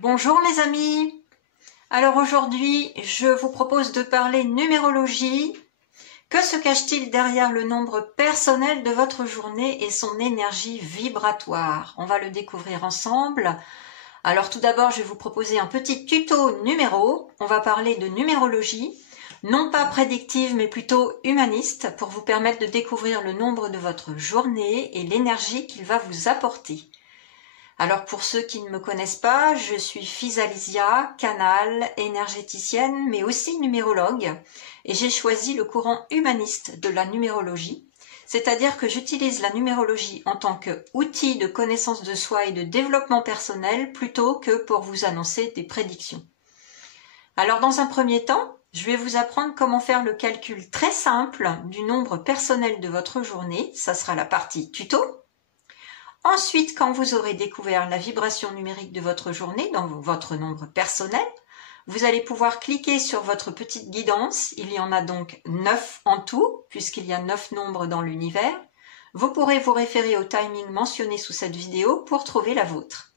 Bonjour les amis. Alors aujourd'hui, je vous propose de parler numérologie. Que se cache-t-il derrière le nombre personnel de votre journée et son énergie vibratoire? On va le découvrir ensemble. Alors tout d'abord, je vais vous proposer un petit tuto numéro. On va parler de numérologie, non pas prédictive mais plutôt humaniste, pour vous permettre de découvrir le nombre de votre journée et l'énergie qu'il va vous apporter. Alors pour ceux qui ne me connaissent pas, je suis Physalysia, canal, énergéticienne, mais aussi numérologue, et j'ai choisi le courant humaniste de la numérologie, c'est-à-dire que j'utilise la numérologie en tant qu'outil de connaissance de soi et de développement personnel plutôt que pour vous annoncer des prédictions. Alors dans un premier temps, je vais vous apprendre comment faire le calcul très simple du nombre personnel de votre journée, ça sera la partie tuto. Ensuite, quand vous aurez découvert la vibration numérique de votre journée dans votre nombre personnel, vous allez pouvoir cliquer sur votre petite guidance. Il y en a donc 9 en tout, puisqu'il y a 9 nombres dans l'univers. Vous pourrez vous référer au timing mentionné sous cette vidéo pour trouver la vôtre.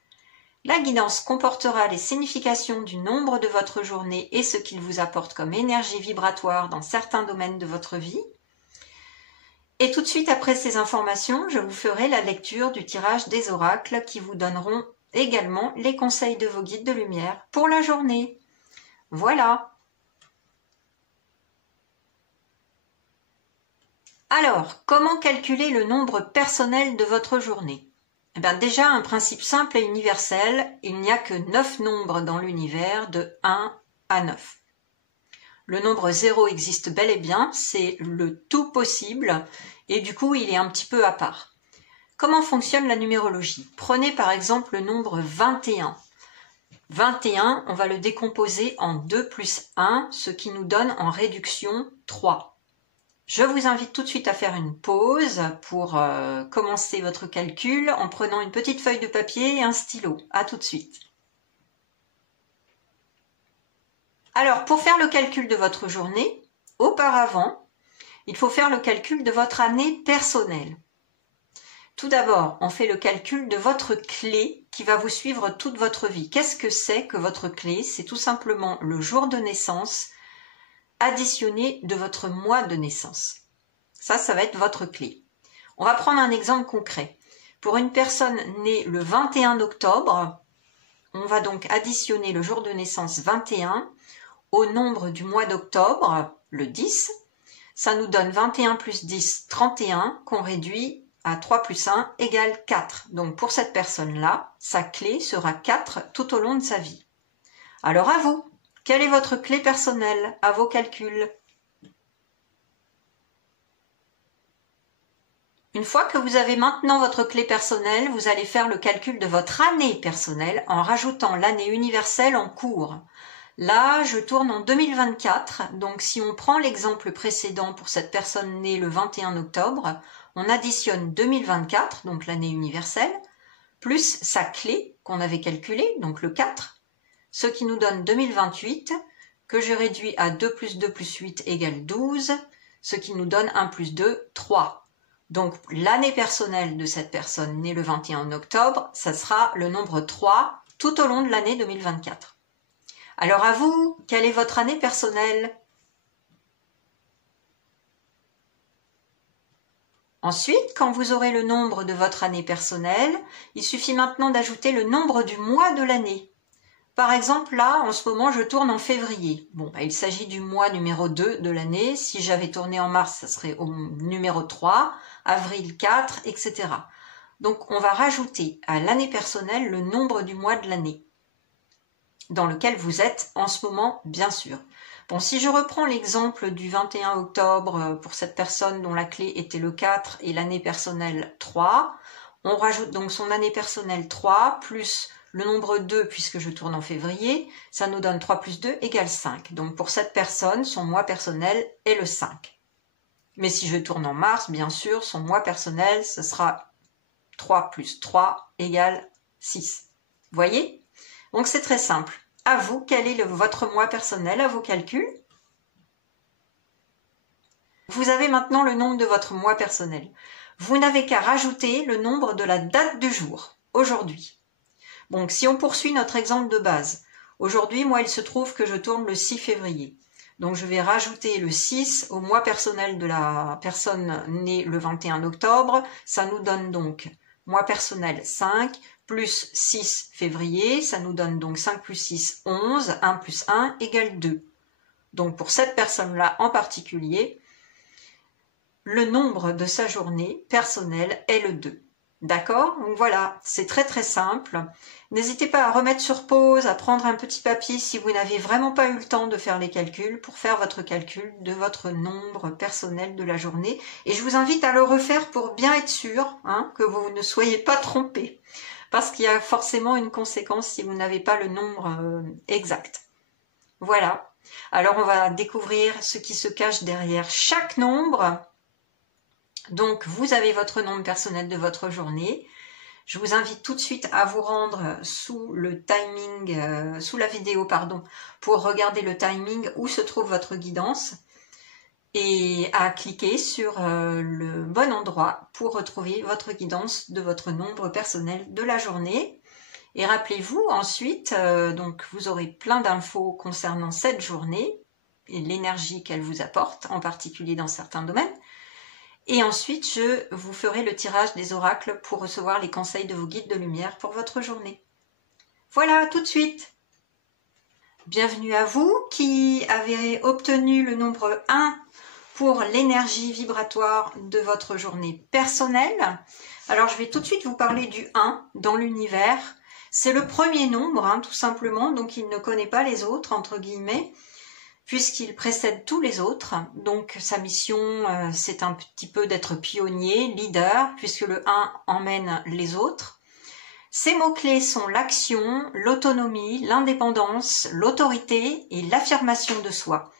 La guidance comportera les significations du nombre de votre journée et ce qu'il vous apporte comme énergie vibratoire dans certains domaines de votre vie. Et tout de suite après ces informations, je vous ferai la lecture du tirage des oracles qui vous donneront également les conseils de vos guides de lumière pour la journée. Voilà. Alors, comment calculer le nombre personnel de votre journée? Eh bien, déjà, un principe simple et universel, il n'y a que 9 nombres dans l'univers de 1 à 9. Le nombre 0 existe bel et bien, c'est le tout possible et du coup il est un petit peu à part. Comment fonctionne la numérologie? Prenez par exemple le nombre 21. 21, on va le décomposer en 2 plus 1, ce qui nous donne en réduction 3. Je vous invite tout de suite à faire une pause pour commencer votre calcul en prenant une petite feuille de papier et un stylo. À tout de suite. Alors, pour faire le calcul de votre journée, auparavant, il faut faire le calcul de votre année personnelle. Tout d'abord, on fait le calcul de votre clé qui va vous suivre toute votre vie. Qu'est-ce que c'est que votre clé? C'est tout simplement le jour de naissance additionné de votre mois de naissance. Ça va être votre clé. On va prendre un exemple concret. Pour une personne née le 21 octobre, on va donc additionner le jour de naissance 21 au nombre du mois d'octobre, le 10, ça nous donne 21 plus 10, 31, qu'on réduit à 3 plus 1 égale 4. Donc pour cette personne-là, sa clé sera 4 tout au long de sa vie. Alors à vous, quelle est votre clé personnelle à vos calculs? Une fois que vous avez maintenant votre clé personnelle, vous allez faire le calcul de votre année personnelle en rajoutant l'année universelle en cours. Là, je tourne en 2024, donc si on prend l'exemple précédent pour cette personne née le 21 octobre, on additionne 2024, donc l'année universelle, plus sa clé qu'on avait calculée, donc le 4, ce qui nous donne 2028, que je réduis à 2 plus 2 plus 8 égale 12, ce qui nous donne 1 plus 2, 3. Donc l'année personnelle de cette personne née le 21 octobre, ça sera le nombre 3 tout au long de l'année 2024. Alors à vous, quelle est votre année personnelle? Ensuite, quand vous aurez le nombre de votre année personnelle, il suffit maintenant d'ajouter le nombre du mois de l'année. Par exemple, là, en ce moment, je tourne en février. Bon, il s'agit du mois numéro 2 de l'année. Si j'avais tourné en mars, ça serait au numéro 3, avril 4, etc. Donc, on va rajouter à l'année personnelle le nombre du mois de l'année dans lequel vous êtes en ce moment, bien sûr. Bon, si je reprends l'exemple du 21 octobre pour cette personne dont la clé était le 4 et l'année personnelle 3, on rajoute donc son année personnelle 3 plus le nombre 2 puisque je tourne en février, ça nous donne 3 plus 2 égale 5. Donc pour cette personne, son mois personnel est le 5. Mais si je tourne en mars, bien sûr, son mois personnel, ce sera 3 plus 3 égale 6. Vous voyez ? Donc c'est très simple. À vous, quel est votre mois personnel à vos calculs? Vous avez maintenant le nombre de votre mois personnel. Vous n'avez qu'à rajouter le nombre de la date du jour, aujourd'hui. Donc, si on poursuit notre exemple de base, aujourd'hui, moi, il se trouve que je tourne le 6 février. Donc, je vais rajouter le 6 au mois personnel de la personne née le 21 octobre. Ça nous donne donc mois personnel 5, plus 6 février. Ça nous donne donc 5 plus 6, 11. 1 plus 1 égale 2. Donc, pour cette personne-là en particulier, le nombre de sa journée personnelle est le 2. D'accord? Donc voilà, c'est très très simple. N'hésitez pas à remettre sur pause, à prendre un petit papier si vous n'avez vraiment pas eu le temps de faire les calculs, pour faire votre calcul de votre nombre personnel de la journée. Et je vous invite à le refaire pour bien être sûr que vous ne soyez pas trompé. Parce qu'il y a forcément une conséquence si vous n'avez pas le nombre exact. Voilà. Alors on va découvrir ce qui se cache derrière chaque nombre. Donc, vous avez votre nombre personnel de votre journée. Je vous invite tout de suite à vous rendre sous le timing, sous la vidéo, pardon, pour regarder le timing où se trouve votre guidance et à cliquer sur le bon endroit pour retrouver votre guidance de votre nombre personnel de la journée. Et rappelez-vous ensuite, donc vous aurez plein d'infos concernant cette journée et l'énergie qu'elle vous apporte, en particulier dans certains domaines. Et ensuite, je vous ferai le tirage des oracles pour recevoir les conseils de vos guides de lumière pour votre journée. Voilà, tout de suite. Bienvenue à vous qui avez obtenu le nombre 1 pour l'énergie vibratoire de votre journée personnelle. Alors, je vais tout de suite vous parler du 1 dans l'univers. C'est le premier nombre, tout simplement, donc il ne connaît pas les autres, entre guillemets, puisqu'il précède tous les autres. Donc sa mission, c'est un petit peu d'être pionnier, leader, puisque le 1 emmène les autres. Ses mots-clés sont l'action, l'autonomie, l'indépendance, l'autorité et l'affirmation de soi.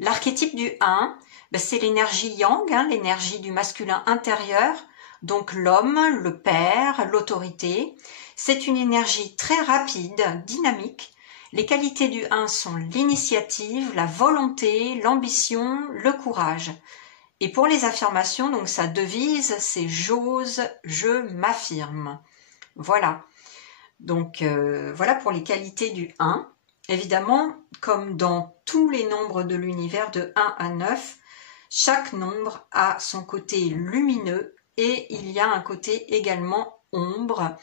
L'archétype du 1, c'est l'énergie yang, l'énergie du masculin intérieur, donc l'homme, le père, l'autorité. C'est une énergie très rapide, dynamique. Les qualités du 1 sont l'initiative, la volonté, l'ambition, le courage. Et pour les affirmations, donc sa devise, c'est « j'ose, je m'affirme ». Voilà. Donc voilà pour les qualités du 1. Évidemment, comme dans tous les nombres de l'univers de 1 à 9, chaque nombre a son côté lumineux et il y a un côté également ombre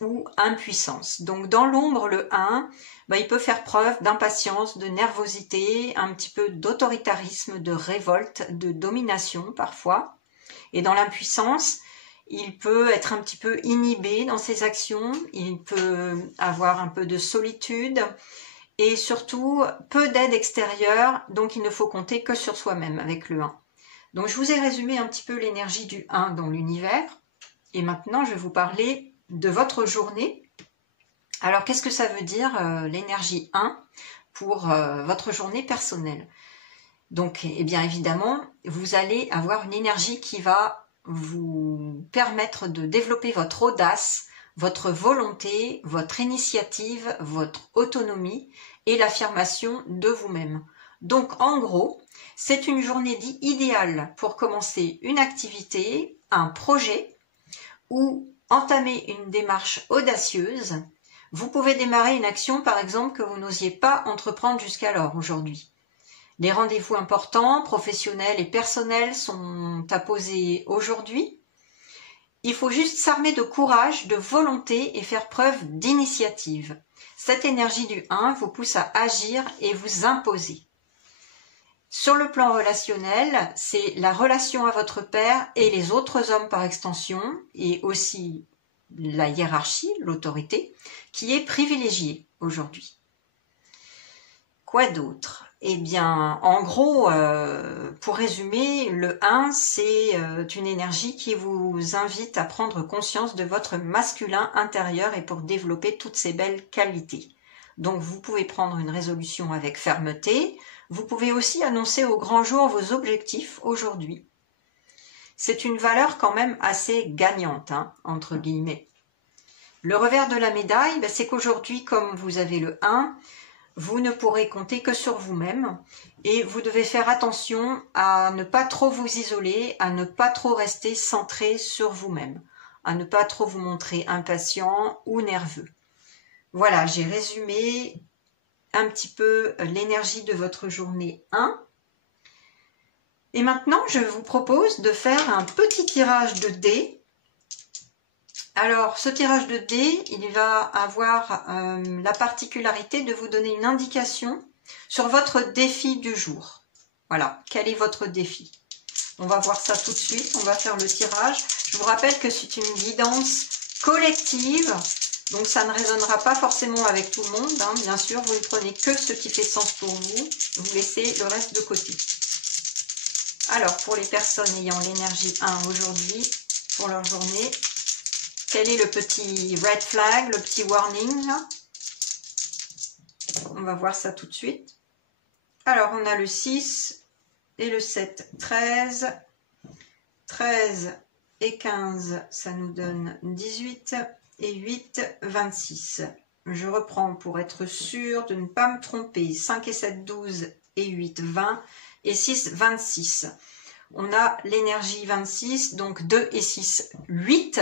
ou impuissance. Donc dans l'ombre, le 1, il peut faire preuve d'impatience, de nervosité, un petit peu d'autoritarisme, de révolte, de domination parfois. Et dans l'impuissance, il peut être un petit peu inhibé dans ses actions, il peut avoir un peu de solitude et surtout peu d'aide extérieure, donc il ne faut compter que sur soi-même avec le 1. Donc je vous ai résumé un petit peu l'énergie du 1 dans l'univers et maintenant je vais vous parler de votre journée. Alors, qu'est-ce que ça veut dire l'énergie 1 pour votre journée personnelle? Donc, eh bien évidemment, vous allez avoir une énergie qui va vous permettre de développer votre audace, votre volonté, votre initiative, votre autonomie et l'affirmation de vous-même. Donc, en gros, c'est une journée idéale pour commencer une activité, un projet ou entamer une démarche audacieuse. Vous pouvez démarrer une action, par exemple, que vous n'osiez pas entreprendre jusqu'alors aujourd'hui. Les rendez-vous importants, professionnels et personnels sont à poser aujourd'hui. Il faut juste s'armer de courage, de volonté et faire preuve d'initiative. Cette énergie du 1 vous pousse à agir et vous imposer. Sur le plan relationnel, c'est la relation à votre père et les autres hommes par extension, et aussi la hiérarchie, l'autorité, qui est privilégiée aujourd'hui. Quoi d'autre? Eh bien, en gros, pour résumer, le 1, c'est une énergie qui vous invite à prendre conscience de votre masculin intérieur et pour développer toutes ces belles qualités. Donc, vous pouvez prendre une résolution avec fermeté. Vous pouvez aussi annoncer au grand jour vos objectifs aujourd'hui. C'est une valeur quand même assez gagnante, entre guillemets. Le revers de la médaille, c'est qu'aujourd'hui, comme vous avez le 1, vous ne pourrez compter que sur vous-même et vous devez faire attention à ne pas trop vous isoler, à ne pas trop rester centré sur vous-même, à ne pas trop vous montrer impatient ou nerveux. Voilà, j'ai résumé un petit peu l'énergie de votre journée 1. Et maintenant, je vous propose de faire un petit tirage de dés. Alors, ce tirage de dés, il va avoir la particularité de vous donner une indication sur votre défi du jour. Voilà, quel est votre défi? On va voir ça tout de suite, on va faire le tirage. Je vous rappelle que c'est une guidance collective, donc ça ne résonnera pas forcément avec tout le monde. Hein. Bien sûr, vous ne prenez que ce qui fait sens pour vous, vous laissez le reste de côté. Alors, pour les personnes ayant l'énergie 1 aujourd'hui, pour leur journée, quel est le petit red flag, le petit warning là? On va voir ça tout de suite. Alors, on a le 6 et le 7, 13. 13 et 15, ça nous donne 18 et 8, 26. Je reprends pour être sûr de ne pas me tromper. 5 et 7, 12 et 8, 20 et 6, 26. On a l'énergie 26, donc 2 et 6, 8.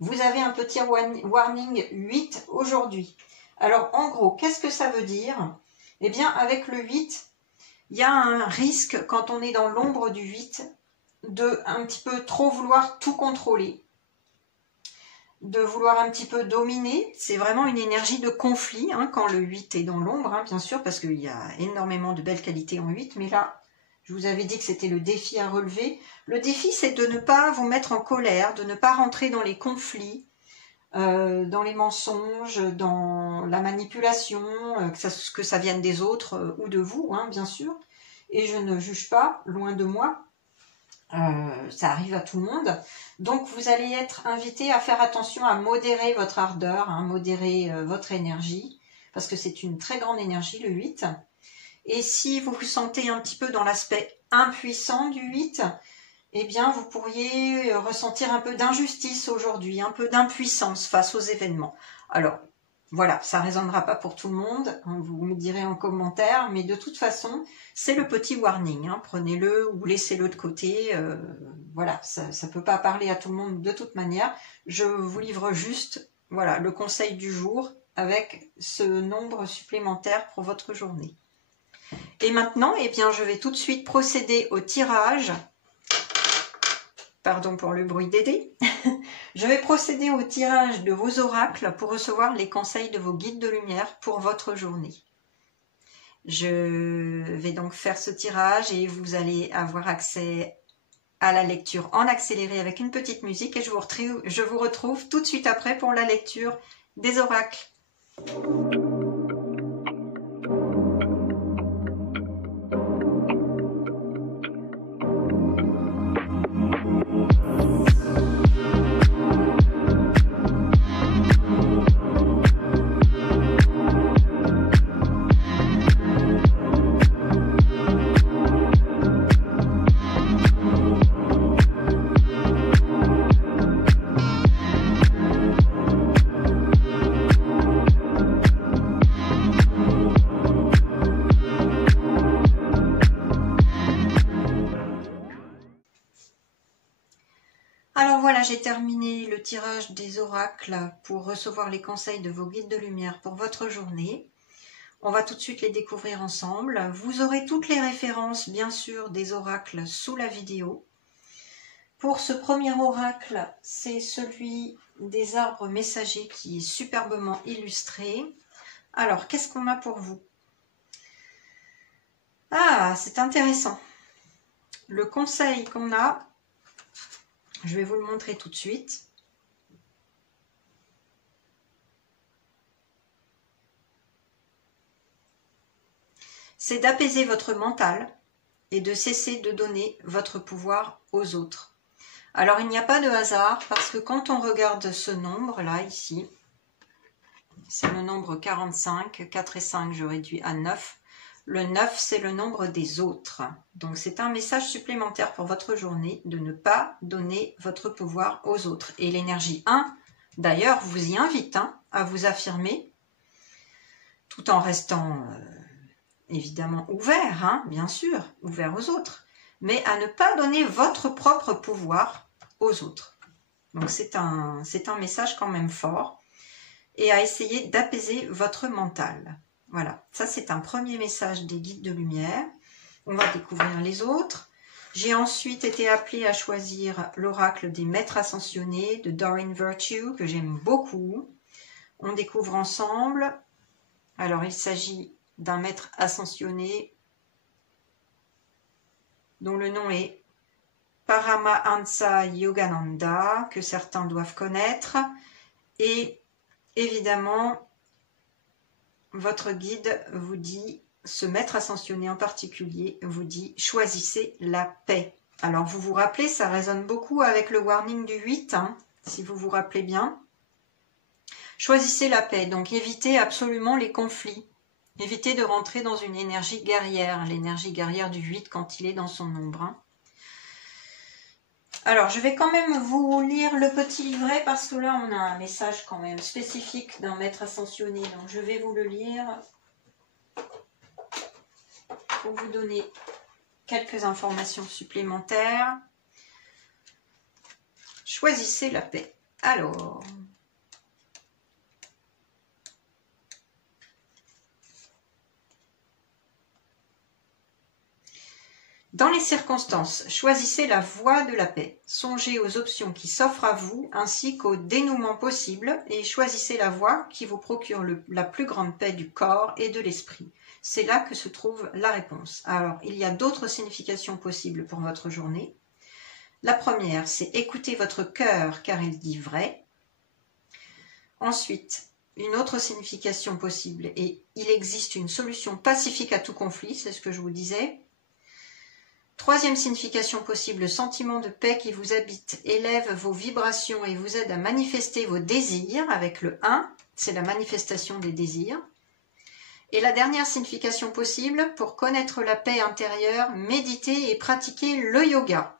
Vous avez un petit warning 8 aujourd'hui. Alors, en gros, qu'est-ce que ça veut dire? Eh bien, avec le 8, il y a un risque, quand on est dans l'ombre du 8, de un petit peu trop vouloir tout contrôler, de vouloir un petit peu dominer. C'est vraiment une énergie de conflit, hein, quand le 8 est dans l'ombre, hein, bien sûr, parce qu'il y a énormément de belles qualités en 8, mais là, je vous avais dit que c'était le défi à relever. Le défi, c'est de ne pas vous mettre en colère, de ne pas rentrer dans les conflits, dans les mensonges, dans la manipulation, que ça vienne des autres ou de vous, hein, bien sûr. Et je ne juge pas, loin de moi. Ça arrive à tout le monde. Donc, vous allez être invité à faire attention à modérer votre ardeur, hein, modérer votre énergie, parce que c'est une très grande énergie, le 8. Et si vous vous sentez un petit peu dans l'aspect impuissant du 8, eh bien, vous pourriez ressentir un peu d'injustice aujourd'hui, un peu d'impuissance face aux événements. Alors, voilà, ça ne résonnera pas pour tout le monde, hein, vous me direz en commentaire, mais de toute façon, c'est le petit warning, hein, prenez-le ou laissez-le de côté, voilà, ça ne peut pas parler à tout le monde de toute manière. Je vous livre juste, voilà, le conseil du jour avec ce nombre supplémentaire pour votre journée. Et maintenant, eh bien, je vais tout de suite procéder au tirage. Pardon pour le bruit des dés. Je vais procéder au tirage de vos oracles pour recevoir les conseils de vos guides de lumière pour votre journée. Je vais donc faire ce tirage et vous allez avoir accès à la lecture en accéléré avec une petite musique et je vous retrouve tout de suite après pour la lecture des oracles. Alors voilà, j'ai terminé le tirage des oracles pour recevoir les conseils de vos guides de lumière pour votre journée. On va tout de suite les découvrir ensemble. Vous aurez toutes les références, bien sûr, des oracles sous la vidéo. Pour ce premier oracle, c'est celui des arbres messagers qui est superbement illustré. Alors, qu'est-ce qu'on a pour vous? Ah, c'est intéressant. Le conseil qu'on a, je vais vous le montrer tout de suite. C'est d'apaiser votre mental et de cesser de donner votre pouvoir aux autres. Alors, il n'y a pas de hasard parce que quand on regarde ce nombre-là, ici, c'est le nombre 45, 4 et 5, je réduis à 9. Le 9, c'est le nombre des autres. Donc, c'est un message supplémentaire pour votre journée de ne pas donner votre pouvoir aux autres. Et l'énergie 1, d'ailleurs, vous y invite à vous affirmer, tout en restant évidemment ouvert, bien sûr, ouvert aux autres, mais à ne pas donner votre propre pouvoir aux autres. Donc, c'est un message quand même fort. et à essayer d'apaiser votre mental. Voilà, ça c'est un premier message des guides de lumière. On va découvrir les autres. J'ai ensuite été appelée à choisir l'oracle des maîtres ascensionnés de Doreen Virtue, que j'aime beaucoup. On découvre ensemble. Alors, il s'agit d'un maître ascensionné dont le nom est Paramahansa Yogananda, que certains doivent connaître. Et évidemment, votre guide vous dit, ce maître ascensionné en particulier, vous dit « Choisissez la paix ». Alors, vous vous rappelez, ça résonne beaucoup avec le warning du 8, hein, si vous vous rappelez bien. Choisissez la paix, donc évitez absolument les conflits. Évitez de rentrer dans une énergie guerrière, l'énergie guerrière du 8 quand il est dans son ombre. Hein. Alors, je vais quand même vous lire le petit livret parce que là, on a un message quand même spécifique d'un maître ascensionné. Donc, je vais vous le lire pour vous donner quelques informations supplémentaires. Choisissez la paix. Alors, dans les circonstances, choisissez la voie de la paix. Songez aux options qui s'offrent à vous ainsi qu'au dénouement possible et choisissez la voie qui vous procure la plus grande paix du corps et de l'esprit. C'est là que se trouve la réponse. Alors, il y a d'autres significations possibles pour votre journée. La première, c'est écouter votre cœur car il dit vrai. Ensuite, une autre signification possible est il existe une solution pacifique à tout conflit, c'est ce que je vous disais. Troisième signification possible, le sentiment de paix qui vous habite élève vos vibrations et vous aide à manifester vos désirs avec le 1, c'est la manifestation des désirs. Et la dernière signification possible, pour connaître la paix intérieure, méditer et pratiquer le yoga.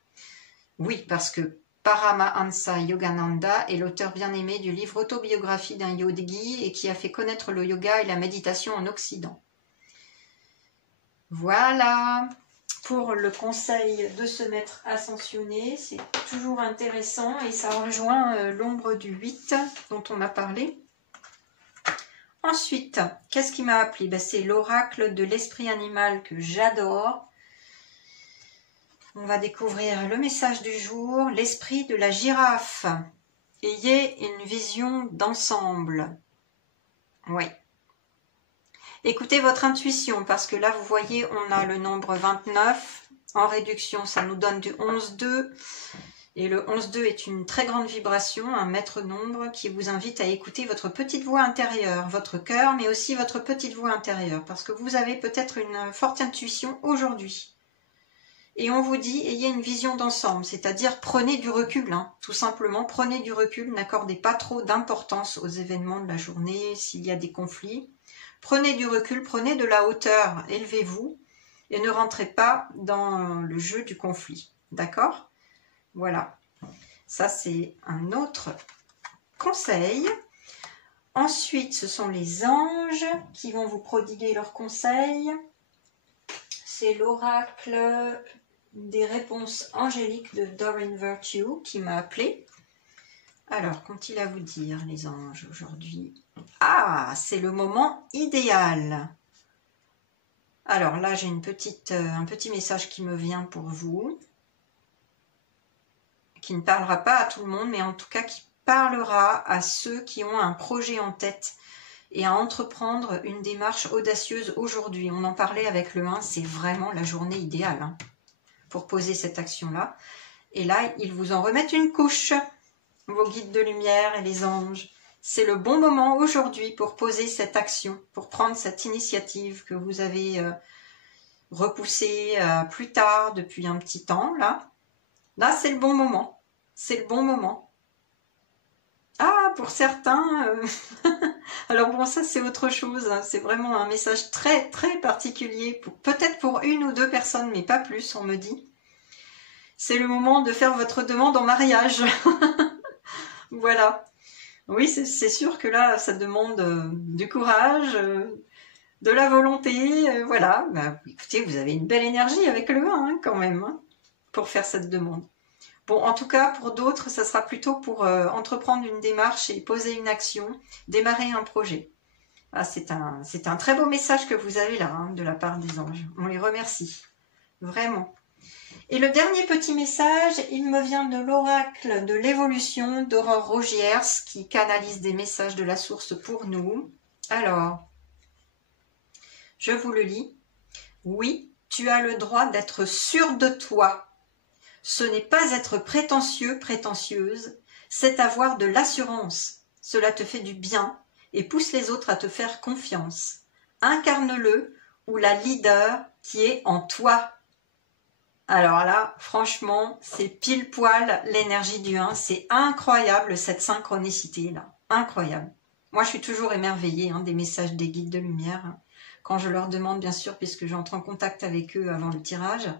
Oui, parce que Paramahansa Yogananda est l'auteur bien-aimé du livre Autobiographie d'un yogi et qui a fait connaître le yoga et la méditation en Occident. Voilà pour le conseil de ce maître ascensionné. C'est toujours intéressant et ça rejoint l'ombre du 8 dont on a parlé. Ensuite, qu'est-ce qui m'a appelé? C'est l'oracle de l'esprit animal que j'adore. On va découvrir le message du jour, l'esprit de la girafe. Ayez une vision d'ensemble. Oui. Écoutez votre intuition parce que là, vous voyez, on a le nombre 29. En réduction, ça nous donne du 11-2. Et le 11-2 est une très grande vibration, un maître nombre qui vous invite à écouter votre petite voix intérieure, votre cœur, mais aussi votre petite voix intérieure, parce que vous avez peut-être une forte intuition aujourd'hui. Et on vous dit, ayez une vision d'ensemble, c'est-à-dire prenez du recul, hein, tout simplement, prenez du recul, n'accordez pas trop d'importance aux événements de la journée, s'il y a des conflits. Prenez du recul, prenez de la hauteur, élevez-vous, et ne rentrez pas dans le jeu du conflit, d'accord ? Voilà, ça c'est un autre conseil. Ensuite, ce sont les anges qui vont vous prodiguer leurs conseils. C'est l'oracle des réponses angéliques de Doreen Virtue qui m'a appelé. Alors, qu'ont-ils à vous dire, les anges, aujourd'hui? Ah, c'est le moment idéal. Alors là, j'ai un petit message qui me vient pour vous, qui ne parlera pas à tout le monde, mais en tout cas qui parlera à ceux qui ont un projet en tête et à entreprendre une démarche audacieuse aujourd'hui. On en parlait avec le 1, c'est vraiment la journée idéale hein, pour poser cette action-là. Et là, ils vous en remettent une couche, vos guides de lumière et les anges. C'est le bon moment aujourd'hui pour poser cette action, pour prendre cette initiative que vous avez repoussée plus tard depuis un petit temps. Là, c'est le bon moment. C'est le bon moment. Ah, pour certains... Alors bon, ça c'est autre chose. Hein. C'est vraiment un message très très particulier. Peut-être pour une ou deux personnes, mais pas plus, on me dit. C'est le moment de faire votre demande en mariage. Voilà. Oui, c'est sûr que là, ça demande du courage, de la volonté. Voilà. Bah, écoutez, vous avez une belle énergie avec le 1 hein, quand même, hein, pour faire cette demande. Bon, en tout cas, pour d'autres, ça sera plutôt pour entreprendre une démarche et poser une action, démarrer un projet. Ah, c'est un très beau message que vous avez là, hein, de la part des anges. On les remercie, vraiment. Et le dernier petit message, il me vient de l'oracle de l'évolution d'Aurore Rogiers, qui canalise des messages de la source pour nous. Alors, je vous le lis. Oui, tu as le droit d'être sûr de toi. Ce n'est pas être prétentieux, prétentieuse, c'est avoir de l'assurance. Cela te fait du bien et pousse les autres à te faire confiance. Incarne-le ou la leader qui est en toi. Alors là, franchement, c'est pile poil l'énergie du 1. C'est incroyable cette synchronicité là. Incroyable. Moi, je suis toujours émerveillée des messages des guides de lumière. Quand je leur demande, bien sûr, puisque j'entre en contact avec eux avant le tirage.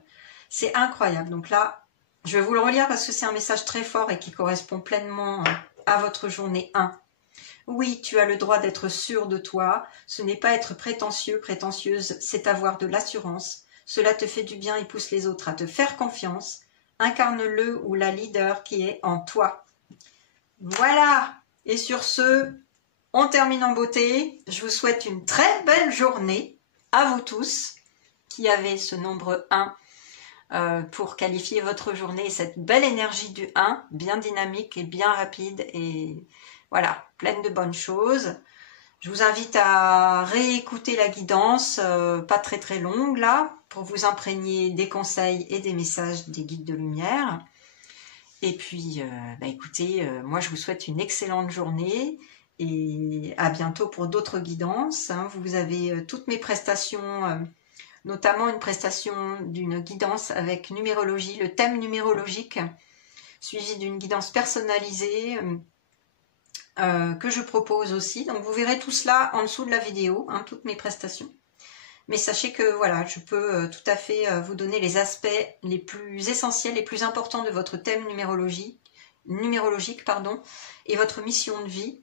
C'est incroyable. Donc là, je vais vous le relire parce que c'est un message très fort et qui correspond pleinement à votre journée 1. Oui, tu as le droit d'être sûr de toi. Ce n'est pas être prétentieux, prétentieuse, c'est avoir de l'assurance. Cela te fait du bien et pousse les autres à te faire confiance. Incarne-le ou la leader qui est en toi. Voilà. Et sur ce, on termine en beauté. Je vous souhaite une très belle journée à vous tous qui avez ce nombre 1. Pour qualifier votre journée, cette belle énergie du 1, bien dynamique et bien rapide et voilà, pleine de bonnes choses. Je vous invite à réécouter la guidance, pas très très longue là, pour vous imprégner des conseils et des messages des guides de lumière. Et puis, écoutez, moi je vous souhaite une excellente journée et à bientôt pour d'autres guidances. Vous avez toutes mes prestations, notamment une prestation d'une guidance avec numérologie, le thème numérologique, suivi d'une guidance personnalisée que je propose aussi. Donc vous verrez tout cela en dessous de la vidéo, toutes mes prestations. Mais sachez que voilà, je peux tout à fait vous donner les aspects les plus essentiels, les plus importants de votre thème numérologique, et votre mission de vie,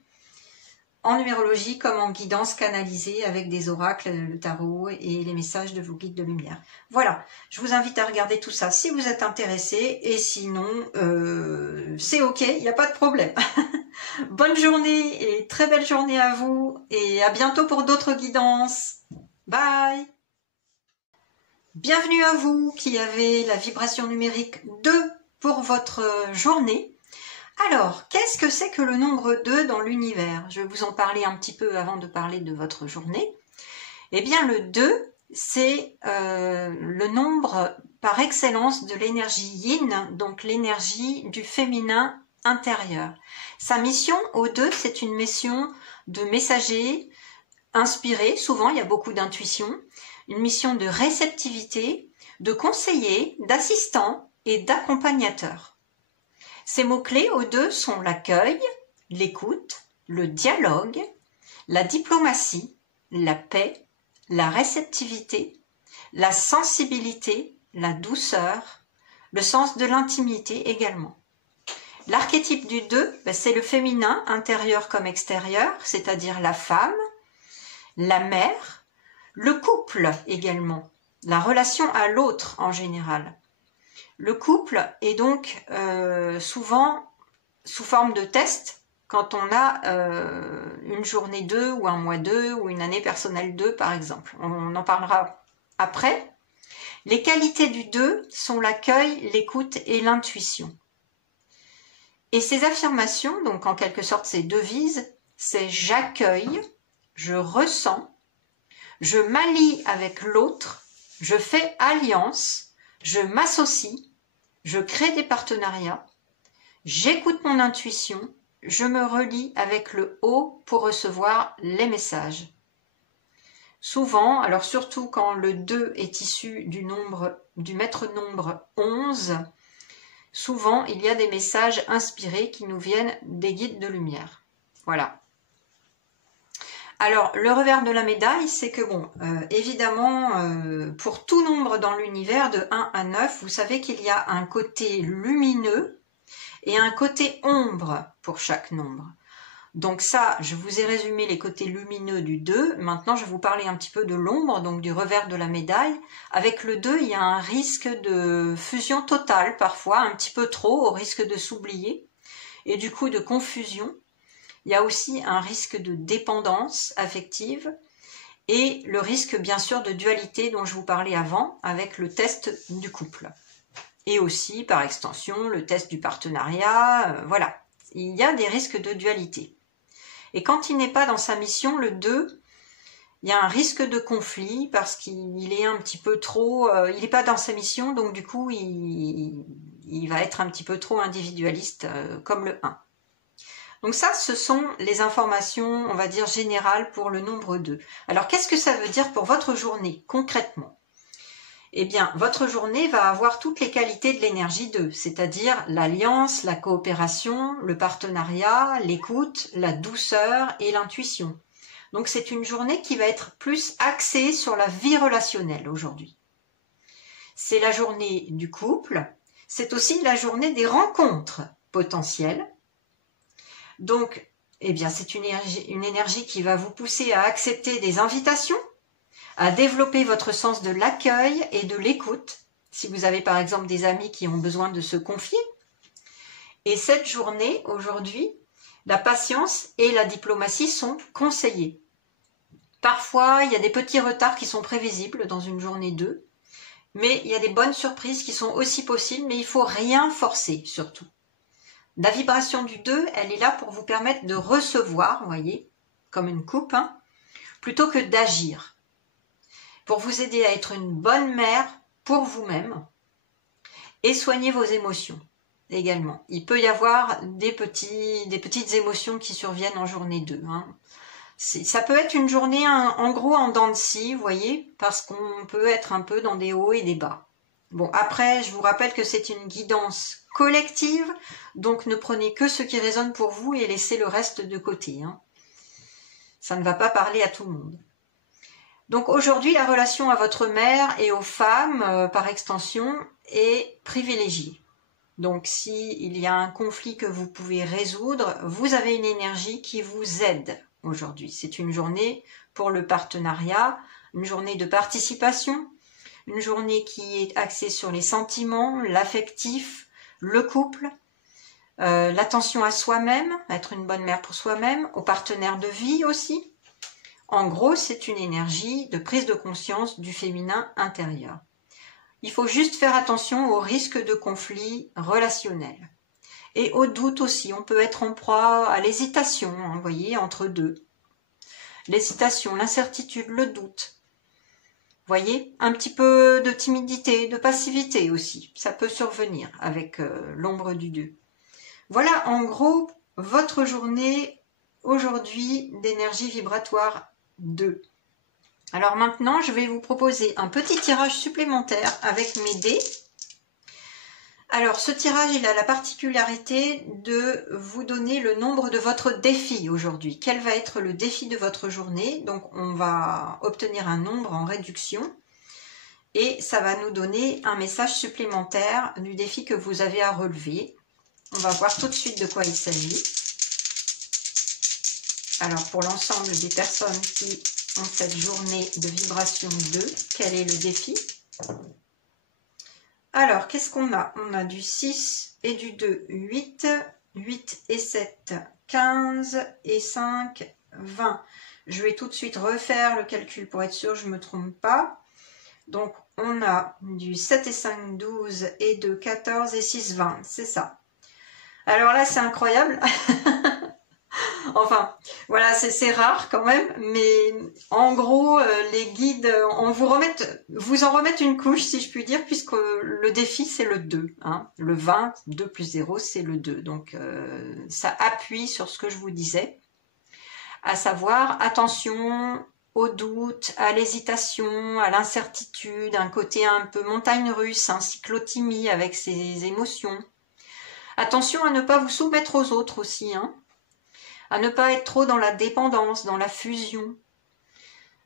en numérologie comme en guidance canalisée avec des oracles, le tarot et les messages de vos guides de lumière. Voilà, je vous invite à regarder tout ça si vous êtes intéressé et sinon c'est ok, il n'y a pas de problème. Bonne journée et très belle journée à vous et à bientôt pour d'autres guidances. Bye. Bienvenue à vous qui avez la vibration numérique 2 pour votre journée. Alors, qu'est-ce que c'est que le nombre 2 dans l'univers? Je vais vous en parler un petit peu avant de parler de votre journée. Eh bien, le 2, c'est le nombre par excellence de l'énergie yin, donc l'énergie du féminin intérieur. Sa mission au 2, c'est une mission de messager inspiré, souvent il y a beaucoup d'intuition, une mission de réceptivité, de conseiller, d'assistant et d'accompagnateur. Ces mots-clés aux 2 sont l'accueil, l'écoute, le dialogue, la diplomatie, la paix, la réceptivité, la sensibilité, la douceur, le sens de l'intimité également. L'archétype du 2, c'est le féminin, intérieur comme extérieur, c'est-à-dire la femme, la mère, le couple également, la relation à l'autre en général. Le couple est donc souvent sous forme de test quand on a une journée 2 ou un mois 2 ou une année personnelle 2 par exemple. On en parlera après. Les qualités du 2 sont l'accueil, l'écoute et l'intuition. Et ces affirmations, donc en quelque sorte ces devises, c'est j'accueille, je ressens, je m'allie avec l'autre, je fais alliance, je m'associe, je crée des partenariats, j'écoute mon intuition, je me relie avec le haut pour recevoir les messages. Souvent, alors surtout quand le 2 est issu du maître nombre 11, souvent il y a des messages inspirés qui nous viennent des guides de lumière. Voilà. Alors, le revers de la médaille, c'est que bon, évidemment, pour tout nombre dans l'univers, de 1 à 9, vous savez qu'il y a un côté lumineux et un côté ombre pour chaque nombre. Donc ça, je vous ai résumé les côtés lumineux du 2. Maintenant, je vais vous parler un petit peu de l'ombre, donc du revers de la médaille. Avec le 2, il y a un risque de fusion totale parfois, un petit peu trop, au risque de s'oublier, et du coup de confusion. Il y a aussi un risque de dépendance affective, et le risque bien sûr de dualité dont je vous parlais avant, avec le test du couple. Et aussi, par extension, le test du partenariat, voilà. Il y a des risques de dualité. Et quand il n'est pas dans sa mission, le 2, il y a un risque de conflit parce qu'il est un petit peu trop... il n'est pas dans sa mission, donc du coup, il va être un petit peu trop individualiste, comme le 1. Donc ça, ce sont les informations, on va dire, générales pour le nombre 2. Alors, qu'est-ce que ça veut dire pour votre journée, concrètement? Eh bien, votre journée va avoir toutes les qualités de l'énergie 2, c'est-à-dire l'alliance, la coopération, le partenariat, l'écoute, la douceur et l'intuition. Donc c'est une journée qui va être plus axée sur la vie relationnelle aujourd'hui. C'est la journée du couple, c'est aussi la journée des rencontres potentielles. Donc, eh bien, c'est une énergie qui va vous pousser à accepter des invitations, à développer votre sens de l'accueil et de l'écoute, si vous avez par exemple des amis qui ont besoin de se confier. Et cette journée, aujourd'hui, la patience et la diplomatie sont conseillées. Parfois, il y a des petits retards qui sont prévisibles dans une journée 2, mais il y a des bonnes surprises qui sont aussi possibles, mais il ne faut rien forcer surtout. La vibration du 2, elle est là pour vous permettre de recevoir, vous voyez, comme une coupe, hein, plutôt que d'agir. Pour vous aider à être une bonne mère pour vous-même et soigner vos émotions également. Il peut y avoir des petites émotions qui surviennent en journée 2. Hein. Ça peut être une journée en gros en dents de scie, vous voyez, parce qu'on peut être un peu dans des hauts et des bas. Bon, après, je vous rappelle que c'est une guidance collective, donc ne prenez que ce qui résonne pour vous et laissez le reste de côté. Hein. Ça ne va pas parler à tout le monde. Donc aujourd'hui, la relation à votre mère et aux femmes, par extension, est privilégiée. Donc s'il y a un conflit que vous pouvez résoudre, vous avez une énergie qui vous aide aujourd'hui. C'est une journée pour le partenariat, une journée de participation, une journée qui est axée sur les sentiments, l'affectif, le couple, l'attention à soi-même, être une bonne mère pour soi-même, aux partenaires de vie aussi. En gros, c'est une énergie de prise de conscience du féminin intérieur. Il faut juste faire attention au risque de conflit relationnel. Et au doute aussi, on peut être en proie à l'hésitation, hein, vous voyez, entre deux. L'hésitation, l'incertitude, le doute. Vous voyez, un petit peu de timidité, de passivité aussi. Ça peut survenir avec l'ombre du 2. Voilà en gros votre journée aujourd'hui d'énergie vibratoire 2. Alors maintenant, je vais vous proposer un petit tirage supplémentaire avec mes dés. Alors ce tirage, il a la particularité de vous donner le nombre de votre défi aujourd'hui. Quel va être le défi de votre journée? Donc on va obtenir un nombre en réduction et ça va nous donner un message supplémentaire du défi que vous avez à relever. On va voir tout de suite de quoi il s'agit. Alors, pour l'ensemble des personnes qui ont cette journée de vibration 2, quel est le défi? Alors, qu'est-ce qu'on a? On a du 6 et du 2, 8, 8 et 7, 15 et 5, 20. Je vais tout de suite refaire le calcul pour être sûr que je ne me trompe pas. Donc, on a du 7 et 5, 12 et 2, 14 et 6, 20. C'est ça. Alors là, c'est incroyable. Enfin, voilà, c'est rare quand même, mais en gros, les guides, vous en remettent une couche, si je puis dire, puisque le défi, c'est le 2. Hein. Le 20, 2 plus 0, c'est le 2. Donc, ça appuie sur ce que je vous disais, à savoir, attention au doute, à l'hésitation, à l'incertitude, un côté un peu montagne russe, un cyclothymie avec ses émotions. Attention à ne pas vous soumettre aux autres aussi, hein. À ne pas être trop dans la dépendance, dans la fusion,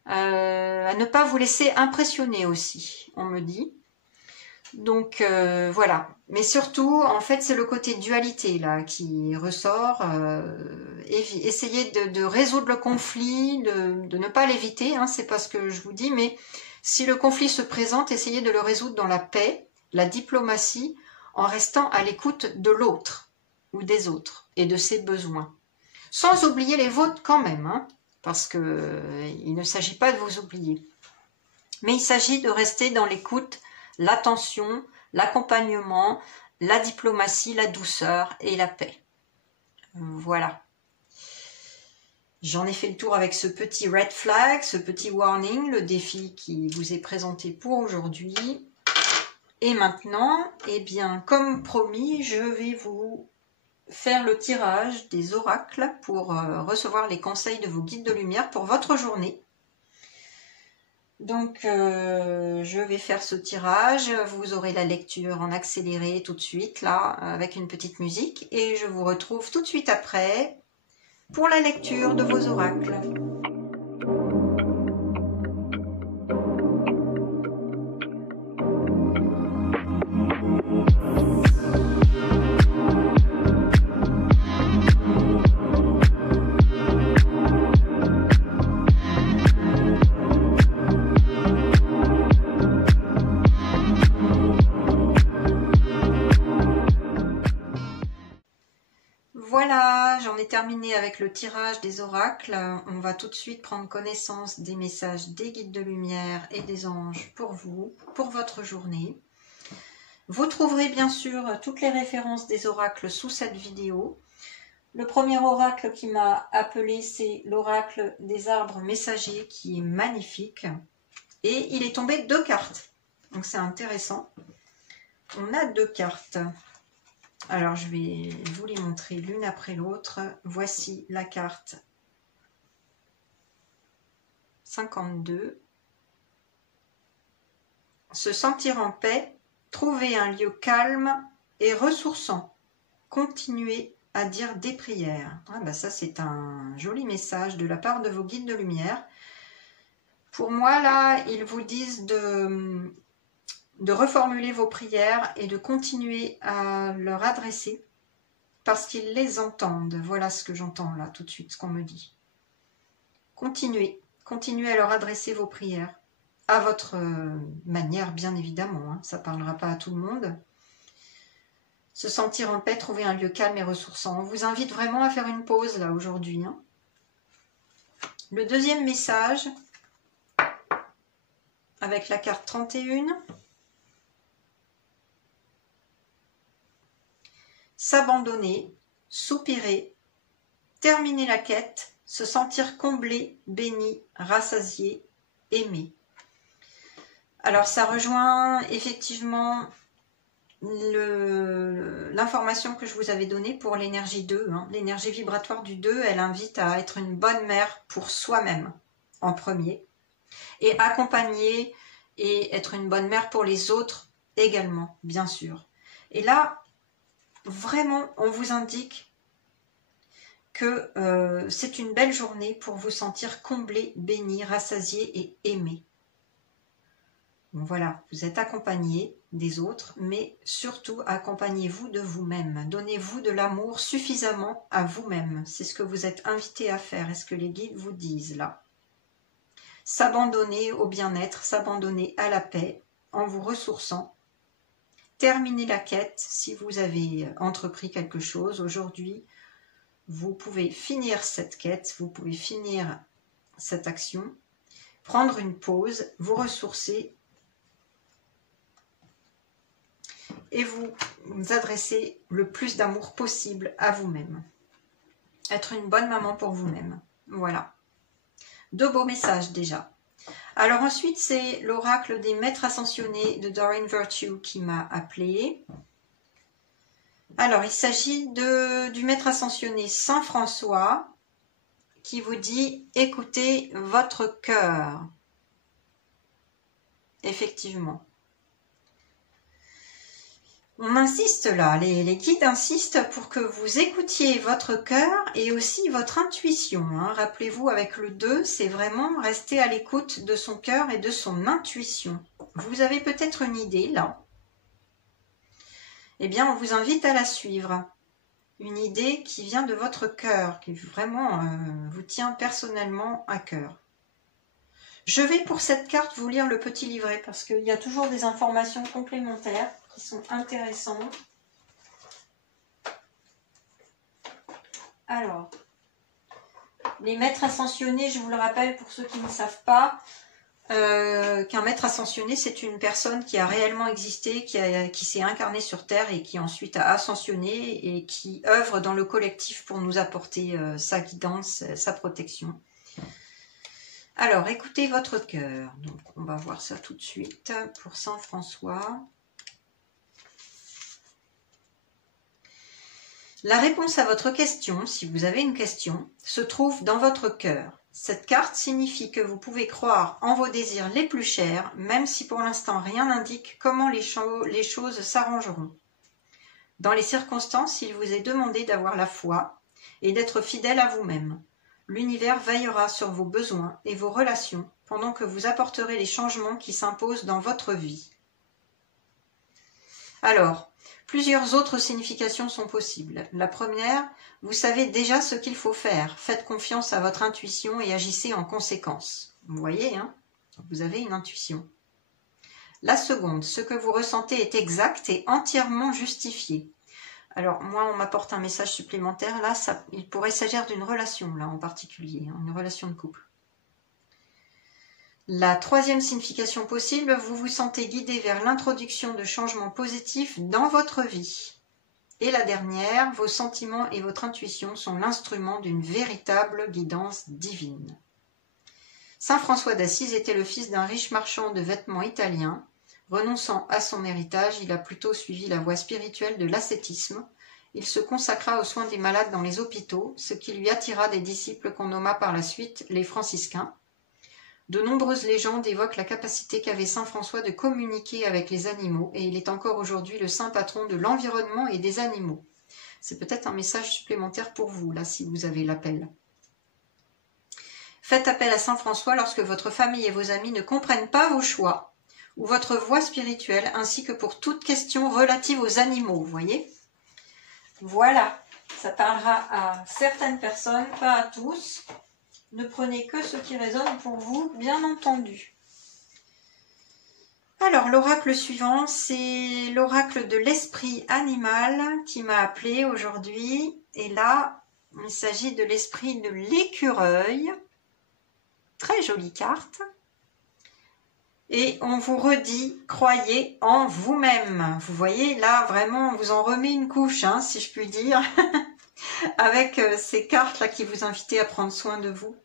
à ne pas vous laisser impressionner aussi, on me dit. Donc voilà, mais surtout en fait c'est le côté dualité là qui ressort. Essayez de résoudre le conflit, de ne pas l'éviter, hein, c'est pas ce que je vous dis, mais si le conflit se présente, essayez de le résoudre dans la paix, la diplomatie, en restant à l'écoute de l'autre ou des autres et de ses besoins, sans oublier les vôtres quand même, hein, parce que il ne s'agit pas de vous oublier, mais il s'agit de rester dans l'écoute, l'attention, l'accompagnement, la diplomatie, la douceur et la paix. Voilà. J'en ai fait le tour avec ce petit red flag, ce petit warning, le défi qui vous est présenté pour aujourd'hui. Et maintenant, eh bien, comme promis, je vais vous faire le tirage des oracles pour recevoir les conseils de vos guides de lumière pour votre journée. Donc, je vais faire ce tirage. Vous aurez la lecture en accéléré tout de suite, là, avec une petite musique. Et je vous retrouve tout de suite après pour la lecture de vos oracles. Voilà, j'en ai terminé avec le tirage des oracles. On va tout de suite prendre connaissance des messages des guides de lumière et des anges pour vous, pour votre journée. Vous trouverez bien sûr toutes les références des oracles sous cette vidéo. Le premier oracle qui m'a appelé, c'est l'oracle des arbres messagers qui est magnifique. Et il est tombé 2 cartes. Donc c'est intéressant. On a 2 cartes. Alors, je vais vous les montrer l'une après l'autre. Voici la carte 52. Se sentir en paix, trouver un lieu calme et ressourçant. Continuez à dire des prières. Ah ben ça, c'est un joli message de la part de vos guides de lumière. Pour moi, là, ils vous disent de reformuler vos prières et de continuer à leur adresser parce qu'ils les entendent. Voilà ce que j'entends là tout de suite, ce qu'on me dit. Continuez à leur adresser vos prières à votre manière, bien évidemment, hein. Ça ne parlera pas à tout le monde. Se sentir en paix, trouver un lieu calme et ressourçant. On vous invite vraiment à faire une pause là aujourd'hui, hein. Le deuxième message avec la carte 31. S'abandonner, soupirer, terminer la quête, se sentir comblé, béni, rassasié, aimé. Alors ça rejoint effectivement l'information que je vous avais donnée pour l'énergie 2. Hein. L'énergie vibratoire du 2, elle invite à être une bonne mère pour soi-même en premier et accompagner et être une bonne mère pour les autres également, bien sûr. Et là, vraiment, on vous indique que c'est une belle journée pour vous sentir comblé, béni, rassasié et aimé. Donc voilà, vous êtes accompagné des autres, mais surtout accompagnez-vous de vous-même. Donnez-vous de l'amour suffisamment à vous-même. C'est ce que vous êtes invité à faire. Est-ce que les guides vous disent là? S'abandonner au bien-être, s'abandonner à la paix en vous ressourçant. Terminez la quête si vous avez entrepris quelque chose. Aujourd'hui, vous pouvez finir cette quête, vous pouvez finir cette action, prendre une pause, vous ressourcer et vous adresser le plus d'amour possible à vous-même. Être une bonne maman pour vous-même. Voilà. 2 beaux messages déjà. Alors ensuite, c'est l'oracle des maîtres ascensionnés de Doreen Virtue qui m'a appelé. Alors, il s'agit du maître ascensionné Saint François qui vous dit « Écoutez votre cœur ». Effectivement. On insiste là, les guides insistent pour que vous écoutiez votre cœur et aussi votre intuition. Hein. Rappelez-vous, avec le 2, c'est vraiment rester à l'écoute de son cœur et de son intuition. Vous avez peut-être une idée là, eh bien, on vous invite à la suivre. Une idée qui vient de votre cœur, qui vraiment vous tient personnellement à cœur. Je vais pour cette carte vous lire le petit livret parce qu'il y a toujours des informations complémentaires qui sont intéressantes. Alors, les maîtres ascensionnés, je vous le rappelle pour ceux qui ne savent pas, qu'un maître ascensionné, c'est une personne qui a réellement existé, qui s'est incarnée sur Terre et qui ensuite a ascensionné et qui œuvre dans le collectif pour nous apporter sa guidance, sa protection. Alors, écoutez votre cœur. Donc, on va voir ça tout de suite pour Saint François. La réponse à votre question, si vous avez une question, se trouve dans votre cœur. Cette carte signifie que vous pouvez croire en vos désirs les plus chers, même si pour l'instant rien n'indique comment les choses s'arrangeront. Dans les circonstances, il vous est demandé d'avoir la foi et d'être fidèle à vous-même. L'univers veillera sur vos besoins et vos relations pendant que vous apporterez les changements qui s'imposent dans votre vie. Alors, plusieurs autres significations sont possibles. La première, vous savez déjà ce qu'il faut faire. Faites confiance à votre intuition et agissez en conséquence. Vous voyez, hein? Vous avez une intuition. La seconde, ce que vous ressentez est exact et entièrement justifié. Alors, moi, on m'apporte un message supplémentaire. Là, il pourrait s'agir d'une relation, là, en particulier, hein, une relation de couple. La troisième signification possible, vous vous sentez guidé vers l'introduction de changements positifs dans votre vie. Et la dernière, vos sentiments et votre intuition sont l'instrument d'une véritable guidance divine. Saint François d'Assise était le fils d'un riche marchand de vêtements italien. Renonçant à son héritage, il a plutôt suivi la voie spirituelle de l'ascétisme. Il se consacra aux soins des malades dans les hôpitaux, ce qui lui attira des disciples qu'on nomma par la suite les franciscains. De nombreuses légendes évoquent la capacité qu'avait saint François de communiquer avec les animaux et il est encore aujourd'hui le saint patron de l'environnement et des animaux. C'est peut-être un message supplémentaire pour vous, là, si vous avez l'appel. Faites appel à saint François lorsque votre famille et vos amis ne comprennent pas vos choix ou votre voie spirituelle, ainsi que pour toute question relative aux animaux, vous voyez? Voilà, ça parlera à certaines personnes, pas à tous. Ne prenez que ce qui résonne pour vous, bien entendu. Alors, l'oracle suivant, c'est l'oracle de l'esprit animal qui m'a appelé aujourd'hui. Et là, il s'agit de l'esprit de l'écureuil. Très jolie carte. Et on vous redit, croyez en vous-même. Vous voyez, là, vraiment, on vous en remet une couche, hein, si je puis dire, avec ces cartes-là qui vous invitent à prendre soin de vous,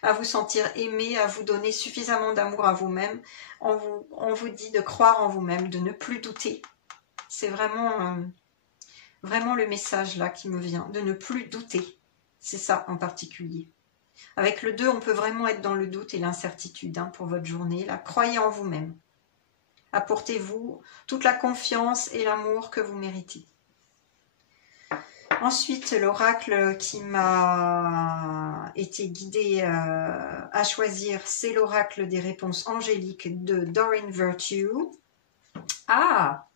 à vous sentir aimé, à vous donner suffisamment d'amour à vous-même. On vous dit de croire en vous-même, de ne plus douter. C'est vraiment, vraiment le message là qui me vient, de ne plus douter. C'est ça en particulier. Avec le 2, on peut vraiment être dans le doute et l'incertitude hein, pour votre journée. Là, croyez en vous-même. Apportez-vous toute la confiance et l'amour que vous méritez. Ensuite, l'oracle qui m'a été guidé à choisir, c'est l'oracle des réponses angéliques de Doreen Virtue. Ah,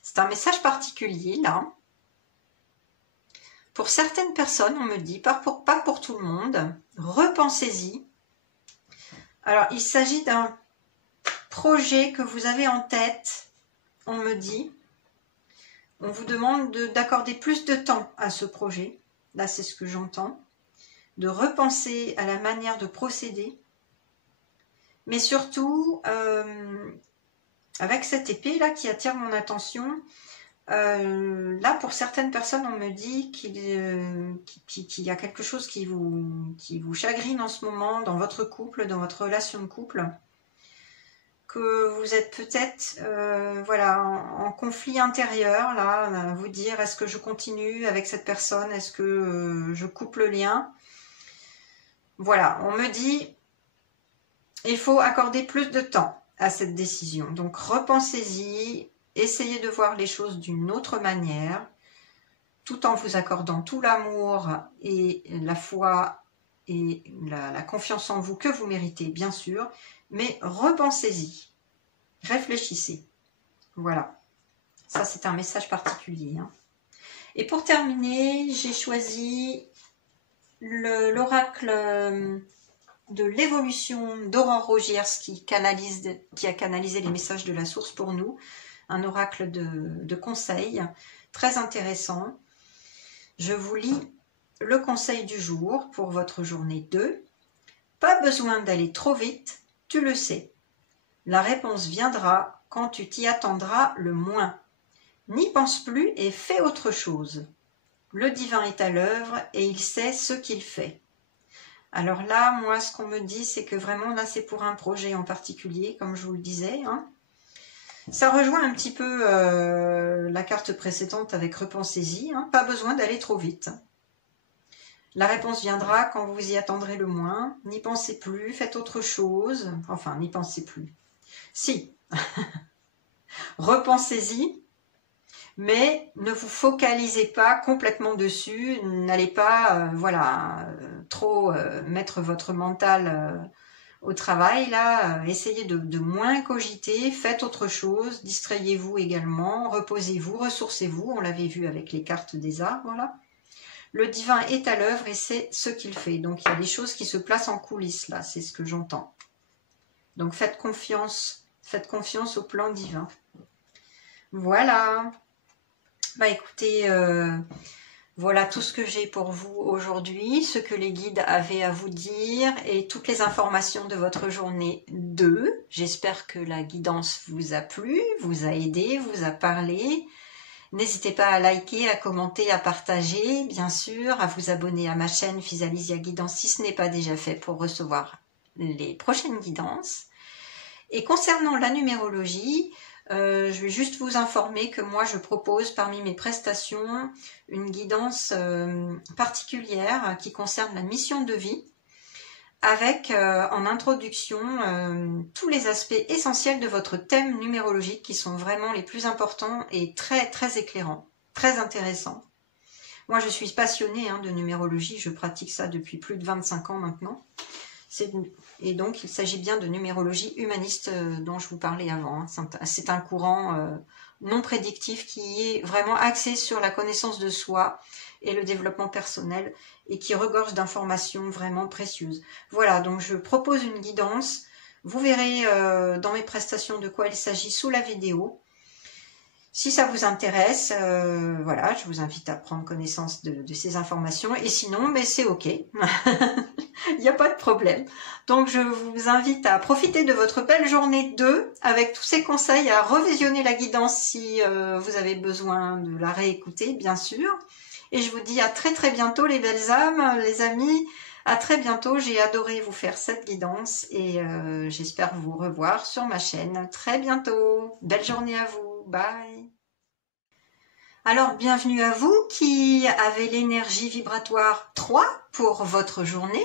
c'est un message particulier là. Pour certaines personnes, on me dit, pas pour tout le monde, repensez-y. Alors, il s'agit d'un projet que vous avez en tête, on me dit. On vous demande d'accorder plus de temps à ce projet. Là, c'est ce que j'entends. De repenser à la manière de procéder. Mais surtout, avec cette épée là qui attire mon attention, là, pour certaines personnes, on me dit qu'il y a quelque chose qui vous chagrine en ce moment dans votre couple, dans votre relation de couple, que vous êtes peut-être voilà, en conflit intérieur, là, à vous dire est-ce que je continue avec cette personne, est-ce que je coupe le lien. Voilà, on me dit il faut accorder plus de temps à cette décision. Donc repensez-y. Essayez de voir les choses d'une autre manière, tout en vous accordant tout l'amour et la foi et la confiance en vous que vous méritez, bien sûr, mais repensez-y, réfléchissez. Voilà, Ça, c'est un message particulier. Hein. Et pour terminer, j'ai choisi l'oracle de l'évolution d'Aurore Rogiers qui a canalisé les messages de la source pour nous. Un oracle de conseil très intéressant. Je vous lis le conseil du jour pour votre journée 2. Pas besoin d'aller trop vite, tu le sais. La réponse viendra quand tu t'y attendras le moins. N'y pense plus et fais autre chose. Le divin est à l'œuvre et il sait ce qu'il fait. Alors là, moi, ce qu'on me dit, c'est que vraiment, là, c'est pour un projet en particulier, comme je vous le disais. Hein. Ça rejoint un petit peu la carte précédente avec Repensez-y. Hein. Pas besoin d'aller trop vite. La réponse viendra quand vous vous y attendrez le moins. N'y pensez plus, faites autre chose. Enfin, n'y pensez plus. Si. Repensez-y. Mais ne vous focalisez pas complètement dessus, n'allez pas trop mettre votre mental au travail, là, essayez de moins cogiter, faites autre chose, distrayez-vous également, reposez-vous, ressourcez-vous, on l'avait vu avec les cartes des arbres, voilà. Le divin est à l'œuvre et c'est ce qu'il fait, donc il y a des choses qui se placent en coulisses, là, c'est ce que j'entends. Donc faites confiance au plan divin. Voilà. Bah écoutez, voilà tout ce que j'ai pour vous aujourd'hui, ce que les guides avaient à vous dire et toutes les informations de votre journée 2. J'espère que la guidance vous a plu, vous a aidé, vous a parlé. N'hésitez pas à liker, à commenter, à partager, bien sûr, à vous abonner à ma chaîne Physalysia Guidance si ce n'est pas déjà fait pour recevoir les prochaines guidances. Et concernant la numérologie, je vais juste vous informer que moi je propose parmi mes prestations une guidance particulière qui concerne la mission de vie avec en introduction tous les aspects essentiels de votre thème numérologique qui sont vraiment les plus importants et très très éclairants, très intéressants. Moi je suis passionnée de numérologie, je pratique ça depuis plus de 25 ans maintenant. Et donc, il s'agit bien de numérologie humaniste dont je vous parlais avant. C'est un courant non prédictif qui est vraiment axé sur la connaissance de soi et le développement personnel et qui regorge d'informations vraiment précieuses. Voilà, donc je propose une guidance. Vous verrez dans mes prestations de quoi il s'agit sous la vidéo. Si ça vous intéresse, voilà, je vous invite à prendre connaissance de ces informations. Et sinon, mais c'est ok. Il n'y a pas de problème. Donc, je vous invite à profiter de votre belle journée 2 avec tous ces conseils, à revisionner la guidance si vous avez besoin de la réécouter, bien sûr. Et je vous dis à très très bientôt les belles âmes, les amis. À très bientôt. J'ai adoré vous faire cette guidance et j'espère vous revoir sur ma chaîne très bientôt. Belle journée à vous. Bye. Alors, bienvenue à vous qui avez l'énergie vibratoire 3 pour votre journée.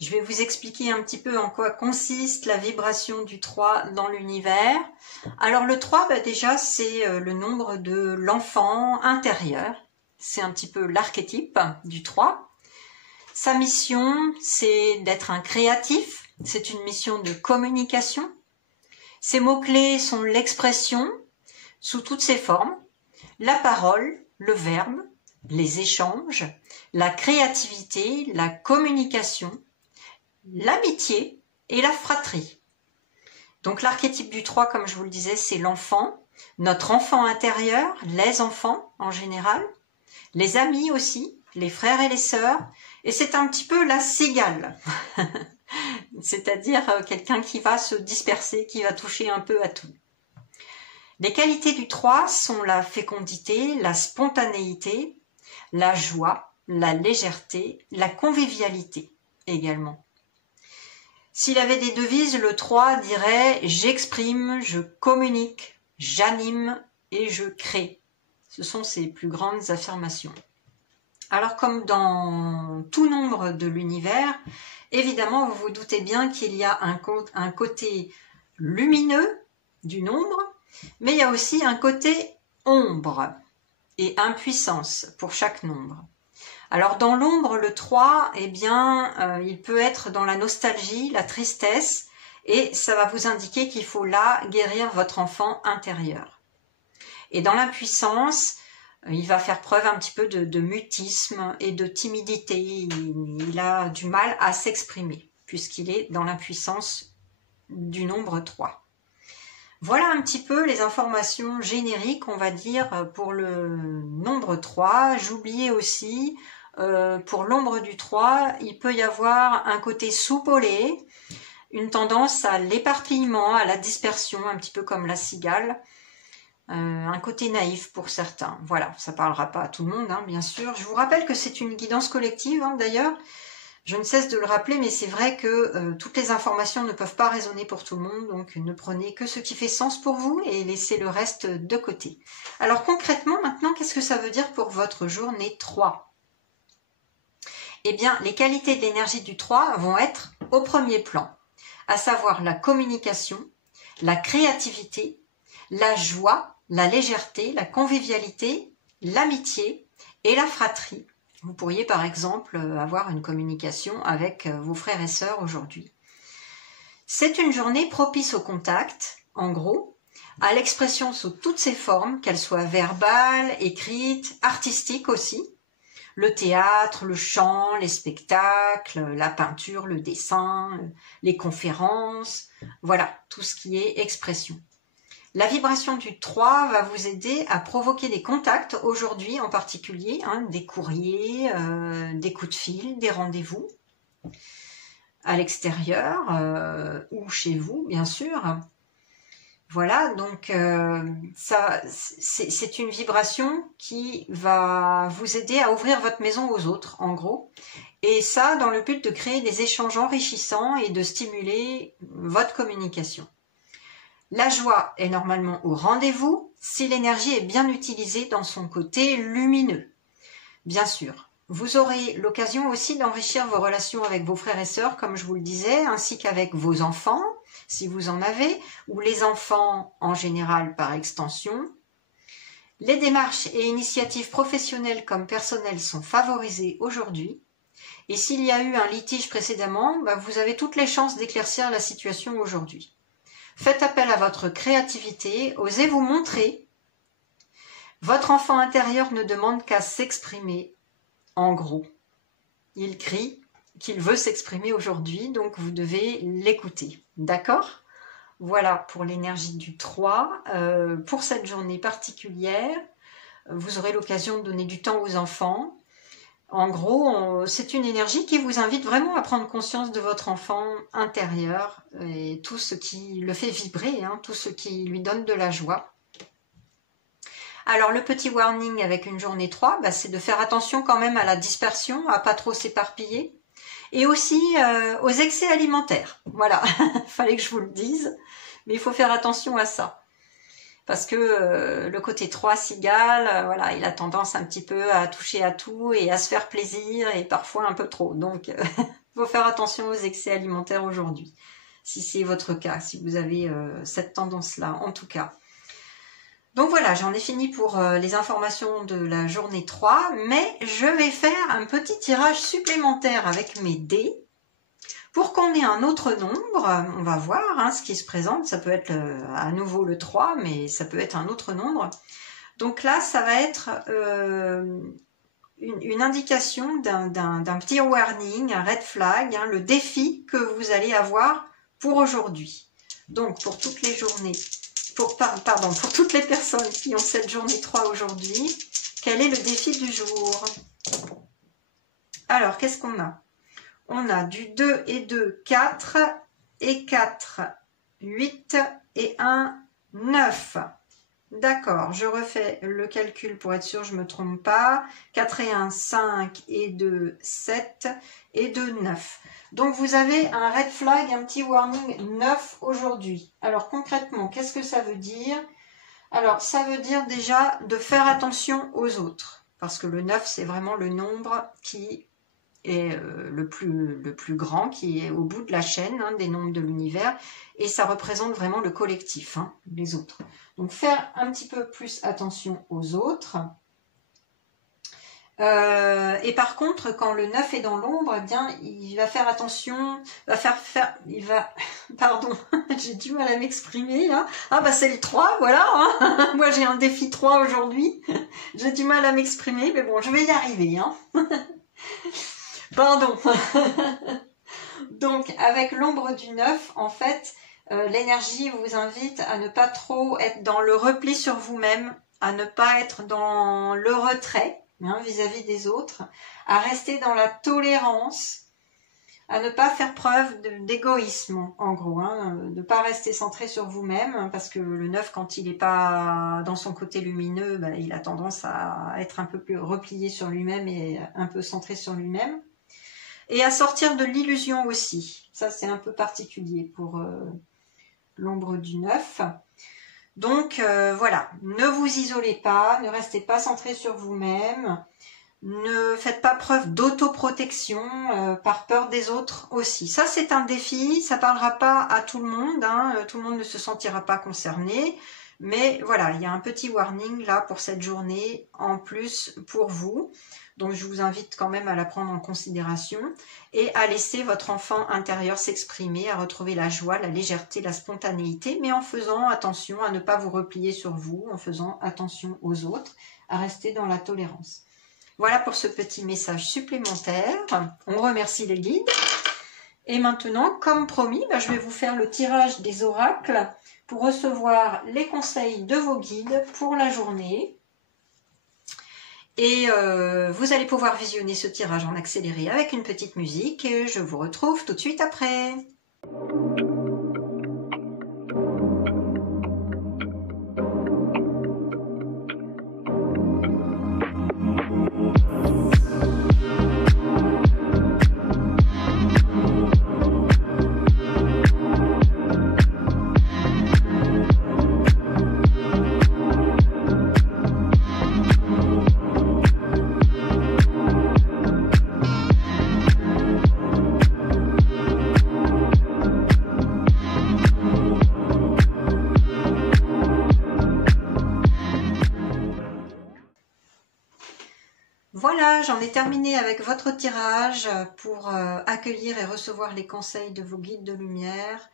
Je vais vous expliquer un petit peu en quoi consiste la vibration du 3 dans l'univers. Alors, le 3, déjà, c'est le nombre de l'enfant intérieur. C'est un petit peu l'archétype du 3. Sa mission, c'est d'être un créatif. C'est une mission de communication. Ses mots-clés sont l'expression sous toutes ses formes, la parole, le verbe, les échanges, la créativité, la communication, l'amitié et la fratrie. Donc l'archétype du 3, comme je vous le disais, c'est l'enfant, notre enfant intérieur, les enfants en général, les amis aussi, les frères et les sœurs, et c'est un petit peu la cigale. C'est-à-dire quelqu'un qui va se disperser, qui va toucher un peu à tout. Les qualités du 3 sont la fécondité, la spontanéité, la joie, la légèreté, la convivialité également. S'il avait des devises, le 3 dirait « j'exprime, je communique, j'anime et je crée ». Ce sont ses plus grandes affirmations. Alors comme dans tout nombre de l'univers, évidemment, vous vous doutez bien qu'il y a un côté lumineux du nombre, mais il y a aussi un côté ombre et impuissance pour chaque nombre. Alors dans l'ombre, le 3, il peut être dans la nostalgie, la tristesse, et ça va vous indiquer qu'il faut là guérir votre enfant intérieur. Et dans l'impuissance, il va faire preuve un petit peu de mutisme et de timidité. Il a du mal à s'exprimer, puisqu'il est dans l'impuissance du nombre 3. Voilà un petit peu les informations génériques, on va dire, pour le nombre 3. J'oubliais aussi, pour l'ombre du 3, il peut y avoir un côté soupolé, une tendance à l'éparpillement, à la dispersion, un petit peu comme la cigale, un côté naïf pour certains. Voilà, ça ne parlera pas à tout le monde, hein, bien sûr. Je vous rappelle que c'est une guidance collective, hein, d'ailleurs. Je ne cesse de le rappeler, mais c'est vrai que toutes les informations ne peuvent pas résonner pour tout le monde, donc ne prenez que ce qui fait sens pour vous et laissez le reste de côté. Alors concrètement, maintenant, qu'est-ce que ça veut dire pour votre journée 3? Eh bien, les qualités de l'énergie du 3 vont être au premier plan, à savoir la communication, la créativité, la joie, la légèreté, la convivialité, l'amitié et la fratrie. Vous pourriez par exemple avoir une communication avec vos frères et sœurs aujourd'hui. C'est une journée propice au contact, en gros, à l'expression sous toutes ses formes, qu'elles soient verbales, écrites, artistiques aussi. Le théâtre, le chant, les spectacles, la peinture, le dessin, les conférences, voilà, tout ce qui est expression. La vibration du 3 va vous aider à provoquer des contacts aujourd'hui en particulier, hein, des courriers, des coups de fil, des rendez-vous à l'extérieur ou chez vous, bien sûr. Voilà, donc c'est une vibration qui va vous aider à ouvrir votre maison aux autres, en gros. Et ça, dans le but de créer des échanges enrichissants et de stimuler votre communication. La joie est normalement au rendez-vous si l'énergie est bien utilisée dans son côté lumineux. Bien sûr, vous aurez l'occasion aussi d'enrichir vos relations avec vos frères et sœurs, comme je vous le disais, ainsi qu'avec vos enfants, si vous en avez, ou les enfants en général par extension. Les démarches et initiatives professionnelles comme personnelles sont favorisées aujourd'hui. Et s'il y a eu un litige précédemment, vous avez toutes les chances d'éclaircir la situation aujourd'hui. Faites appel à votre créativité, osez vous montrer. Votre enfant intérieur ne demande qu'à s'exprimer, en gros. Il crie qu'il veut s'exprimer aujourd'hui, donc vous devez l'écouter. D'accord? Voilà pour l'énergie du 3. Pour cette journée particulière, vous aurez l'occasion de donner du temps aux enfants. En gros, c'est une énergie qui vous invite vraiment à prendre conscience de votre enfant intérieur et tout ce qui le fait vibrer, hein, tout ce qui lui donne de la joie. Alors le petit warning avec une journée 3, c'est de faire attention quand même à la dispersion, à pas trop s'éparpiller et aussi aux excès alimentaires. Voilà, fallait que je vous le dise, mais il faut faire attention à ça. Parce que le côté 3 cigale, voilà, il a tendance un petit peu à toucher à tout et à se faire plaisir et parfois un peu trop. Donc, il faut faire attention aux excès alimentaires aujourd'hui, si c'est votre cas, si vous avez cette tendance-là, en tout cas. Donc voilà, j'en ai fini pour les informations de la journée 3, mais je vais faire un petit tirage supplémentaire avec mes dés. Pour qu'on ait un autre nombre, on va voir ce qui se présente. Ça peut être à nouveau le 3, mais ça peut être un autre nombre. Donc là, ça va être une indication d'un petit warning, un red flag, le défi que vous allez avoir pour aujourd'hui. Donc pour toutes les journées, pour toutes les personnes qui ont cette journée 3 aujourd'hui, quel est le défi du jour? Alors, qu'est-ce qu'on a? On a du 2 et 2, 4, et 4, 8, et 1, 9. D'accord, je refais le calcul pour être sûr, je ne me trompe pas. 4 et 1, 5, et 2, 7, et 2, 9. Donc vous avez un red flag, un petit warning 9 aujourd'hui. Alors concrètement, qu'est-ce que ça veut dire? Alors ça veut dire déjà de faire attention aux autres. Parce que le 9, c'est vraiment le nombre qui est le plus grand, qui est au bout de la chaîne des nombres de l'univers, et ça représente vraiment le collectif, les autres. Donc faire un petit peu plus attention aux autres. Et par contre, quand le 9 est dans l'ombre, eh bien, il va faire attention, il va Pardon, j'ai du mal à m'exprimer là. Ah bah c'est le 3, voilà. Hein. Moi j'ai un défi 3 aujourd'hui. J'ai du mal à m'exprimer, mais bon, je vais y arriver. Hein. Pardon. Donc avec l'ombre du 9, en fait, l'énergie vous invite à ne pas trop être dans le repli sur vous-même, à ne pas être dans le retrait vis-à-vis des autres, à rester dans la tolérance, à ne pas faire preuve d'égoïsme, en gros, de ne pas rester centré sur vous-même, parce que le 9, quand il n'est pas dans son côté lumineux, bah, il a tendance à être un peu plus replié sur lui-même et un peu centré sur lui-même. Et à sortir de l'illusion aussi. Ça, c'est un peu particulier pour l'ombre du 9. Donc, voilà, ne vous isolez pas, ne restez pas centré sur vous-même. Ne faites pas preuve d'autoprotection par peur des autres aussi. Ça, c'est un défi, ça parlera pas à tout le monde, tout le monde ne se sentira pas concerné. Mais voilà, il y a un petit warning là pour cette journée en plus pour vous. Donc, je vous invite quand même à la prendre en considération et à laisser votre enfant intérieur s'exprimer, à retrouver la joie, la légèreté, la spontanéité, mais en faisant attention à ne pas vous replier sur vous, en faisant attention aux autres, à rester dans la tolérance. Voilà pour ce petit message supplémentaire. On remercie les guides. Et maintenant, comme promis, je vais vous faire le tirage des oracles pour recevoir les conseils de vos guides pour la journée. Et vous allez pouvoir visionner ce tirage en accéléré avec une petite musique. Et je vous retrouve tout de suite après. Voilà, j'en ai terminé avec votre tirage pour accueillir et recevoir les conseils de vos guides de lumière.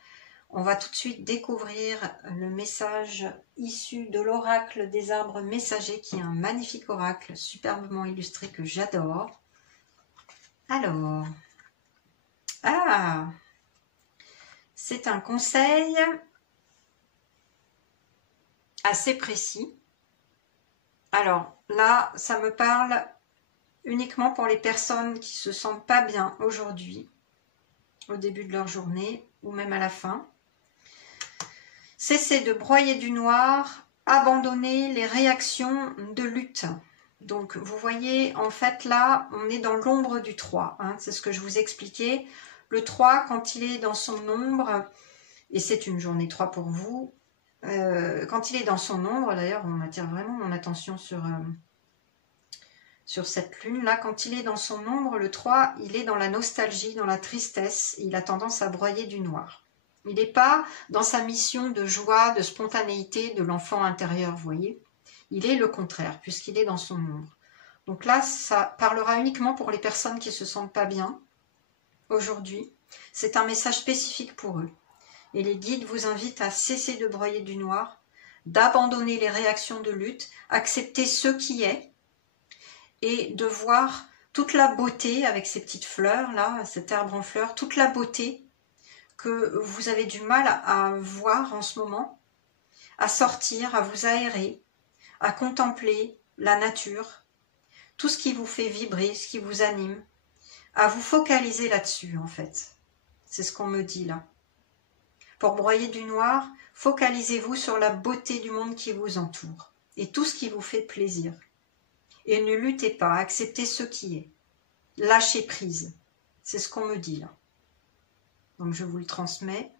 On va tout de suite découvrir le message issu de l'oracle des arbres messagers, qui est un magnifique oracle superbement illustré que j'adore. Alors, c'est un conseil assez précis. Alors là, ça me parle uniquement pour les personnes qui se sentent pas bien aujourd'hui, au début de leur journée ou même à la fin. Cessez de broyer du noir, abandonnez les réactions de lutte. Donc vous voyez, en fait là, on est dans l'ombre du 3, c'est ce que je vous expliquais. Le 3, quand il est dans son ombre, et c'est une journée 3 pour vous, quand il est dans son ombre, d'ailleurs on attire vraiment mon attention sur cette lune là, quand il est dans son ombre, le 3, il est dans la nostalgie, dans la tristesse, il a tendance à broyer du noir. Il n'est pas dans sa mission de joie, de spontanéité de l'enfant intérieur, vous voyez. Il est le contraire, puisqu'il est dans son ombre. Donc là, ça parlera uniquement pour les personnes qui ne se sentent pas bien aujourd'hui. C'est un message spécifique pour eux. Et les guides vous invitent à cesser de broyer du noir, d'abandonner les réactions de lutte, accepter ce qui est, et de voir toute la beauté avec ces petites fleurs là, cet arbre en fleurs, toute la beauté que vous avez du mal à voir en ce moment, à sortir, à vous aérer, à contempler la nature, tout ce qui vous fait vibrer, ce qui vous anime, à vous focaliser là-dessus en fait. C'est ce qu'on me dit là. Pour broyer du noir, focalisez-vous sur la beauté du monde qui vous entoure et tout ce qui vous fait plaisir. Et ne luttez pas, acceptez ce qui est. Lâchez prise. C'est ce qu'on me dit là. Donc je vous le transmets.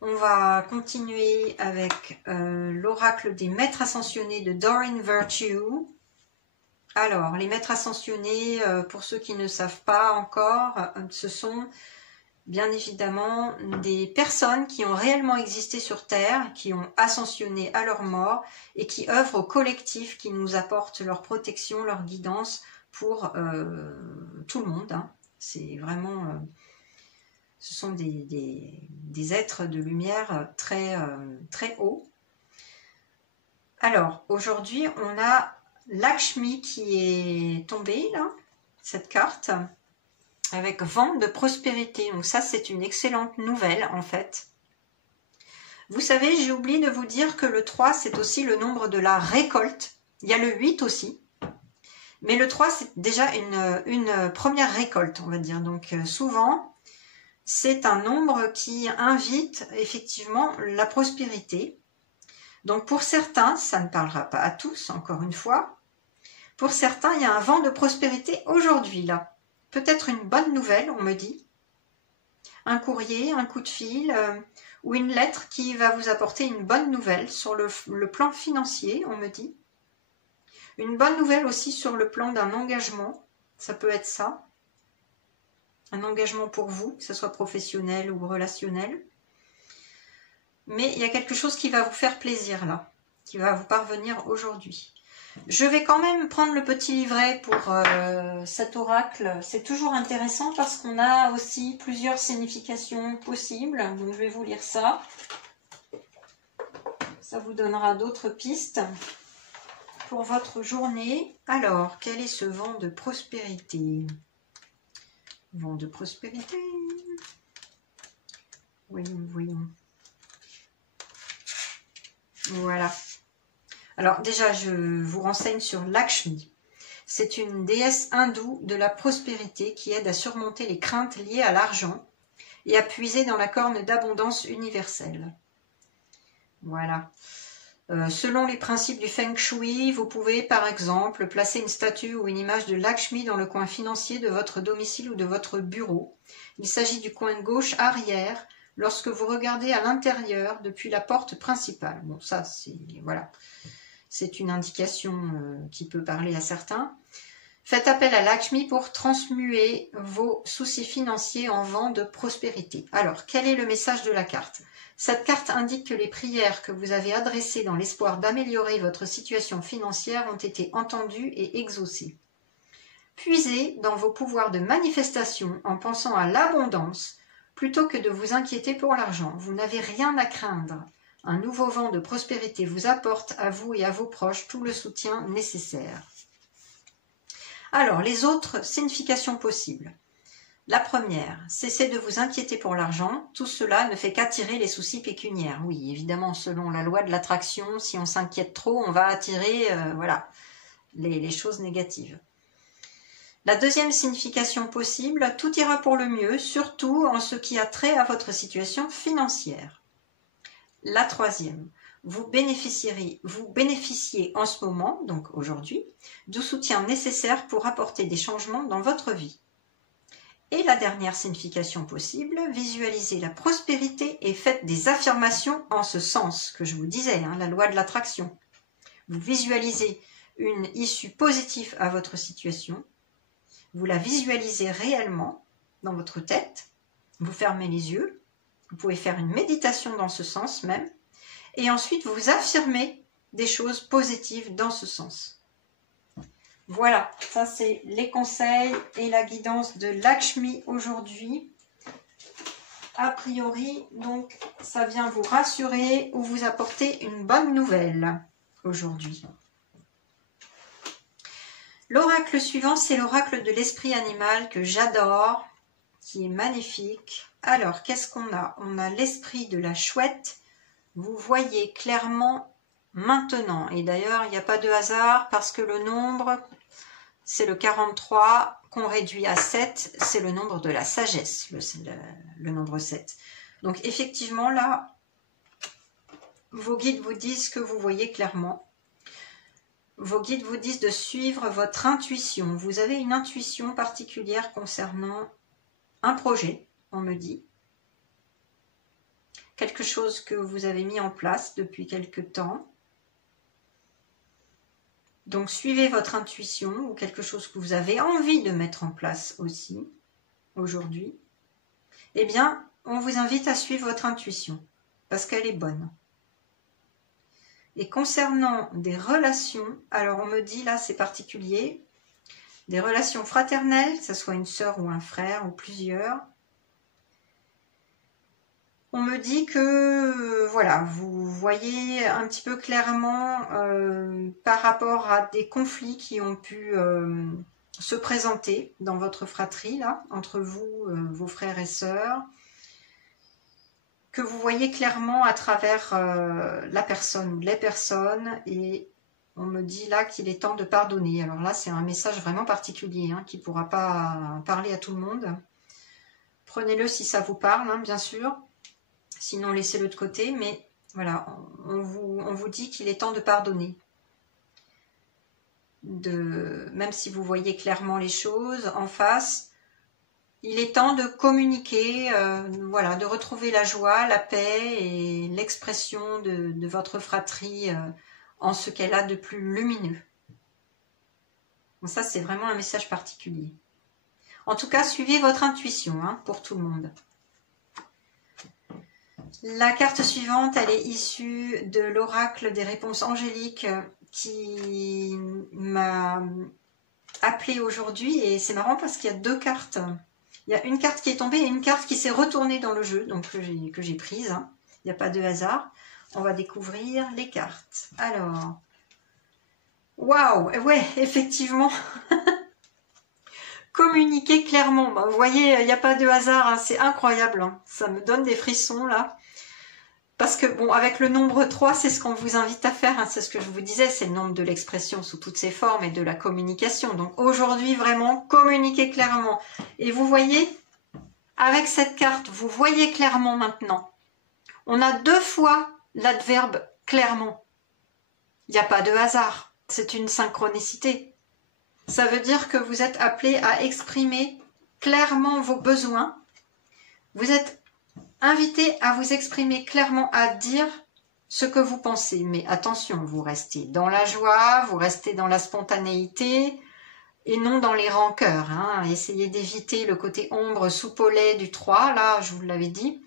On va continuer avec l'oracle des maîtres ascensionnés de Doreen Virtue. Alors, les maîtres ascensionnés, pour ceux qui ne savent pas encore, ce sont bien évidemment des personnes qui ont réellement existé sur Terre, qui ont ascensionné à leur mort et qui œuvrent au collectif, qui nous apportent leur protection, leur guidance pour tout le monde. C'est vraiment Ce sont des êtres de lumière très, très hauts. Alors, aujourd'hui, on a Lakshmi qui est tombée, là, cette carte, avec vent de prospérité. Donc ça, c'est une excellente nouvelle, en fait. Vous savez, j'ai oublié de vous dire que le 3, c'est aussi le nombre de la récolte. Il y a le 8 aussi. Mais le 3, c'est déjà une première récolte, on va dire. Donc souvent, c'est un nombre qui invite effectivement la prospérité. Donc pour certains, ça ne parlera pas à tous, encore une fois. Pour certains, il y a un vent de prospérité aujourd'hui, là. Peut-être une bonne nouvelle, on me dit. Un courrier, un coup de fil ou une lettre qui va vous apporter une bonne nouvelle sur le plan financier, on me dit. Une bonne nouvelle aussi sur le plan d'un engagement, ça peut être ça. Un engagement pour vous, que ce soit professionnel ou relationnel. Mais il y a quelque chose qui va vous faire plaisir là, qui va vous parvenir aujourd'hui. Je vais quand même prendre le petit livret pour cet oracle. C'est toujours intéressant parce qu'on a aussi plusieurs significations possibles. Donc je vais vous lire ça. Ça vous donnera d'autres pistes pour votre journée. Alors, quel est ce vent de prospérité? Vent de prospérité. Voyons, voyons. Voilà. Alors déjà, je vous renseigne sur Lakshmi. C'est une déesse hindoue de la prospérité qui aide à surmonter les craintes liées à l'argent et à puiser dans la corne d'abondance universelle. Voilà. Selon les principes du Feng Shui, vous pouvez par exemple placer une statue ou une image de Lakshmi dans le coin financier de votre domicile ou de votre bureau. Il s'agit du coin gauche arrière lorsque vous regardez à l'intérieur depuis la porte principale. Bon, ça, c'est voilà, c'est une indication qui peut parler à certains. Faites appel à Lakshmi pour transmuer vos soucis financiers en vent de prospérité. Alors, quel est le message de la carte? Cette carte indique que les prières que vous avez adressées dans l'espoir d'améliorer votre situation financière ont été entendues et exaucées. Puisez dans vos pouvoirs de manifestation en pensant à l'abondance plutôt que de vous inquiéter pour l'argent. Vous n'avez rien à craindre. Un nouveau vent de prospérité vous apporte à vous et à vos proches tout le soutien nécessaire. Alors, les autres significations possibles. La première, cessez de vous inquiéter pour l'argent. Tout cela ne fait qu'attirer les soucis pécuniaires. Oui, évidemment, selon la loi de l'attraction, si on s'inquiète trop, on va attirer voilà, les choses négatives. La deuxième signification possible, tout ira pour le mieux, surtout en ce qui a trait à votre situation financière. La troisième, vous bénéficiez en ce moment, donc aujourd'hui, du soutien nécessaire pour apporter des changements dans votre vie. Et la dernière signification possible, visualisez la prospérité et faites des affirmations en ce sens que je vous disais, la loi de l'attraction. Vous visualisez une issue positive à votre situation, vous la visualisez réellement dans votre tête, vous fermez les yeux, vous pouvez faire une méditation dans ce sens même, et ensuite vous affirmez des choses positives dans ce sens. Voilà, ça c'est les conseils et la guidance de Lakshmi aujourd'hui. A priori, donc, ça vient vous rassurer ou vous apporter une bonne nouvelle aujourd'hui. L'oracle suivant, c'est l'oracle de l'esprit animal que j'adore, qui est magnifique. Alors, qu'est-ce qu'on a? On a l'esprit de la chouette. Vous voyez clairement maintenant. Et d'ailleurs, il n'y a pas de hasard parce que le nombre, c'est le 43 qu'on réduit à 7. C'est le nombre de la sagesse, le nombre 7. Donc, effectivement, là, vos guides vous disent que vous voyez clairement. Vos guides vous disent de suivre votre intuition. Vous avez une intuition particulière concernant un projet, on me dit. Quelque chose que vous avez mis en place depuis quelque temps. Donc, suivez votre intuition ou quelque chose que vous avez envie de mettre en place aussi, aujourd'hui. Eh bien, on vous invite à suivre votre intuition, parce qu'elle est bonne. Et concernant des relations, alors on me dit là, c'est particulier, des relations fraternelles, que ce soit une sœur ou un frère ou plusieurs, On me dit que voilà, vous voyez un petit peu clairement par rapport à des conflits qui ont pu se présenter dans votre fratrie, là, entre vous, vos frères et sœurs, que vous voyez clairement à travers la personne ou les personnes, et on me dit là qu'il est temps de pardonner. Alors là, c'est un message vraiment particulier, hein, qui ne pourra pas parler à tout le monde. Prenez-le si ça vous parle, hein, bien sûr. Sinon, laissez-le de côté. Mais voilà, on vous dit qu'il est temps de pardonner. Même si vous voyez clairement les choses en face, il est temps de communiquer, voilà, de retrouver la joie, la paix et l'expression de votre fratrie en ce qu'elle a de plus lumineux. Bon, ça, c'est vraiment un message particulier. En tout cas, suivez votre intuition, hein, pour tout le monde. La carte suivante, elle est issue de l'oracle des réponses angéliques qui m'a appelée aujourd'hui. Et c'est marrant parce qu'il y a deux cartes. Il y a une carte qui est tombée et une carte qui s'est retournée dans le jeu, donc que j'ai prise. Hein. Il n'y a pas de hasard. On va découvrir les cartes. Alors, waouh, ouais, effectivement. Communiquer clairement. Bah, vous voyez, il n'y a pas de hasard. Hein. C'est incroyable. Hein. Ça me donne des frissons là. Parce que, bon, avec le nombre 3, c'est ce qu'on vous invite à faire, hein, c'est ce que je vous disais, c'est le nombre de l'expression sous toutes ses formes et de la communication. Donc aujourd'hui, vraiment, communiquez clairement. Et vous voyez, avec cette carte, vous voyez clairement maintenant. On a deux fois l'adverbe clairement. Il n'y a pas de hasard, c'est une synchronicité. Ça veut dire que vous êtes appelé à exprimer clairement vos besoins. Vous êtes invité à vous exprimer clairement, à dire ce que vous pensez. Mais attention, vous restez dans la joie, vous restez dans la spontanéité et non dans les rancœurs. Hein. Essayez d'éviter le côté ombre soupolé du 3, là, je vous l'avais dit.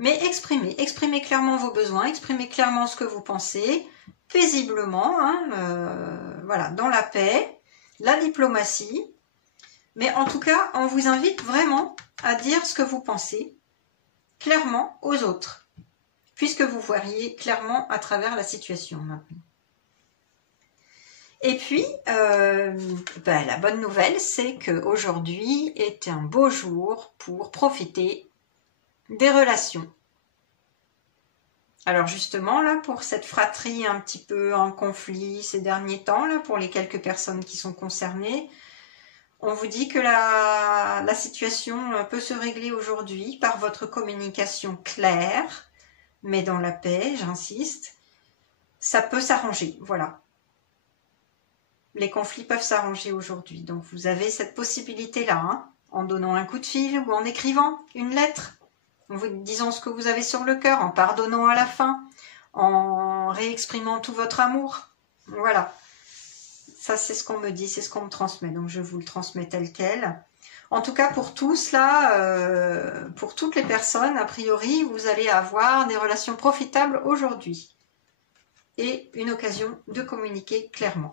Mais exprimez clairement vos besoins, exprimez clairement ce que vous pensez, paisiblement, hein, voilà, dans la paix, la diplomatie. Mais en tout cas, on vous invite vraiment à dire ce que vous pensez clairement aux autres, puisque vous voyez clairement à travers la situation maintenant. Et puis, la bonne nouvelle, c'est qu'aujourd'hui est un beau jour pour profiter des relations. Alors justement, là, pour cette fratrie un petit peu en conflit ces derniers temps, là, pour les quelques personnes qui sont concernées, on vous dit que la situation peut se régler aujourd'hui par votre communication claire, mais dans la paix, j'insiste. Ça peut s'arranger, voilà. Les conflits peuvent s'arranger aujourd'hui. Donc vous avez cette possibilité-là, hein, en donnant un coup de fil ou en écrivant une lettre, en vous disant ce que vous avez sur le cœur, en pardonnant à la fin, en réexprimant tout votre amour. Voilà. Ça, c'est ce qu'on me dit, c'est ce qu'on me transmet. Donc, je vous le transmets tel quel. En tout cas, pour tous, là, pour toutes les personnes, a priori, vous allez avoir des relations profitables aujourd'hui. Et une occasion de communiquer clairement.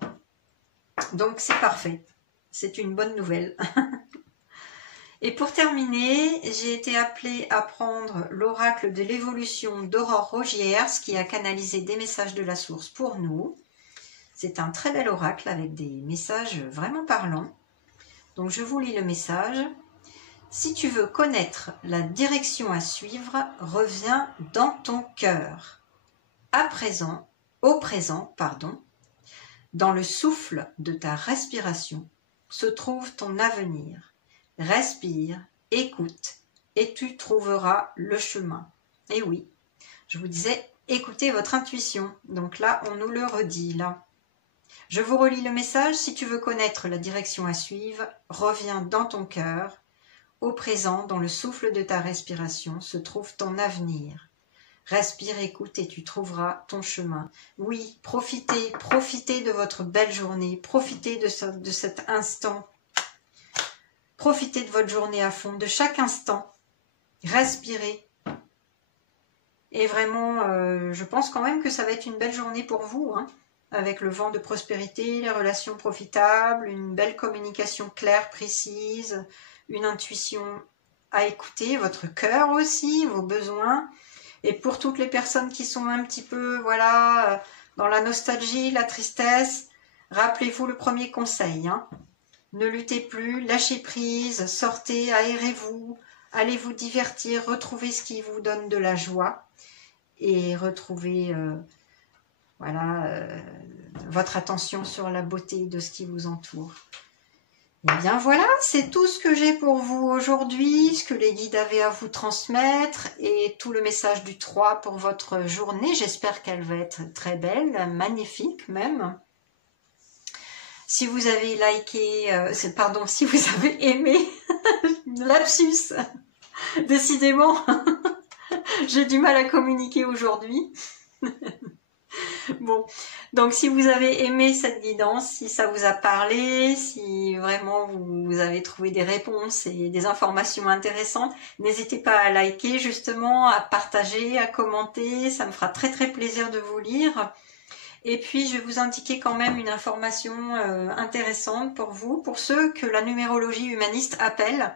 Donc, c'est parfait. C'est une bonne nouvelle. Et pour terminer, j'ai été appelée à prendre l'oracle de l'évolution d'Aurore Rogiers, qui a canalisé des messages de la source pour nous. C'est un très bel oracle avec des messages vraiment parlants. Donc je vous lis le message. Si tu veux connaître la direction à suivre, reviens dans ton cœur. Au présent, dans le souffle de ta respiration, se trouve ton avenir. Respire, écoute, et tu trouveras le chemin. Et oui, je vous disais, écoutez votre intuition. Donc là, on nous le redit, là. Je vous relis le message. Si tu veux connaître la direction à suivre, reviens dans ton cœur. Au présent, dans le souffle de ta respiration, se trouve ton avenir. Respire, écoute et tu trouveras ton chemin. Oui, profitez de votre belle journée. Profitez de cet instant. Profitez de votre journée à fond, de chaque instant. Respirez. Et vraiment, je pense quand même que ça va être une belle journée pour vous, hein. Avec le vent de prospérité, les relations profitables, une belle communication claire, précise, une intuition à écouter, votre cœur aussi, vos besoins. Et pour toutes les personnes qui sont un petit peu, voilà, dans la nostalgie, la tristesse, rappelez-vous le premier conseil, hein. Ne luttez plus, lâchez prise, sortez, aérez-vous, allez vous divertir, retrouvez ce qui vous donne de la joie et retrouvez voilà, votre attention sur la beauté de ce qui vous entoure. Et bien voilà, c'est tout ce que j'ai pour vous aujourd'hui, ce que les guides avaient à vous transmettre et tout le message du 3 pour votre journée. J'espère qu'elle va être très belle, magnifique même. Si vous avez liké, pardon, si vous avez aimé, lapsus, décidément, j'ai du mal à communiquer aujourd'hui. Bon, donc si vous avez aimé cette guidance, si ça vous a parlé, si vraiment vous avez trouvé des réponses et des informations intéressantes, n'hésitez pas à liker justement, à partager, à commenter, ça me fera très très plaisir de vous lire. Et puis je vais vous indiquer quand même une information intéressante pour vous, pour ceux que la numérologie humaniste appelle.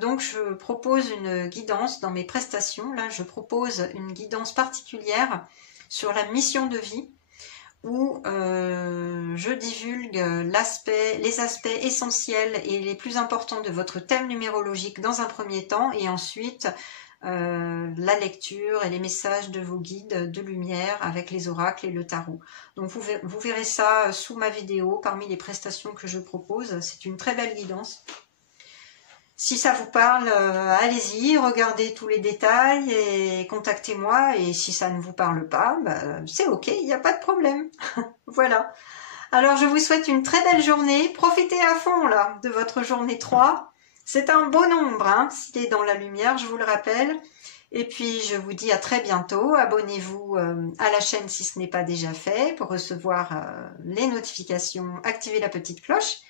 Donc je propose une guidance dans mes prestations, là je propose une guidance particulière sur la mission de vie où je divulgue les aspects essentiels et les plus importants de votre thème numérologique dans un premier temps et ensuite la lecture et les messages de vos guides de lumière avec les oracles et le tarot. Donc vous verrez ça sous ma vidéo parmi les prestations que je propose. C'est une très belle guidance. Si ça vous parle, allez-y, regardez tous les détails et contactez-moi. Et si ça ne vous parle pas, c'est ok, il n'y a pas de problème. Voilà. Alors je vous souhaite une très belle journée. Profitez à fond là de votre journée 3. C'est un beau nombre, hein, s'il est dans la lumière, je vous le rappelle. Et puis je vous dis à très bientôt. Abonnez-vous à la chaîne si ce n'est pas déjà fait pour recevoir les notifications. Activez la petite cloche.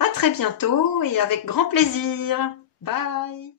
À très bientôt et avec grand plaisir. Bye!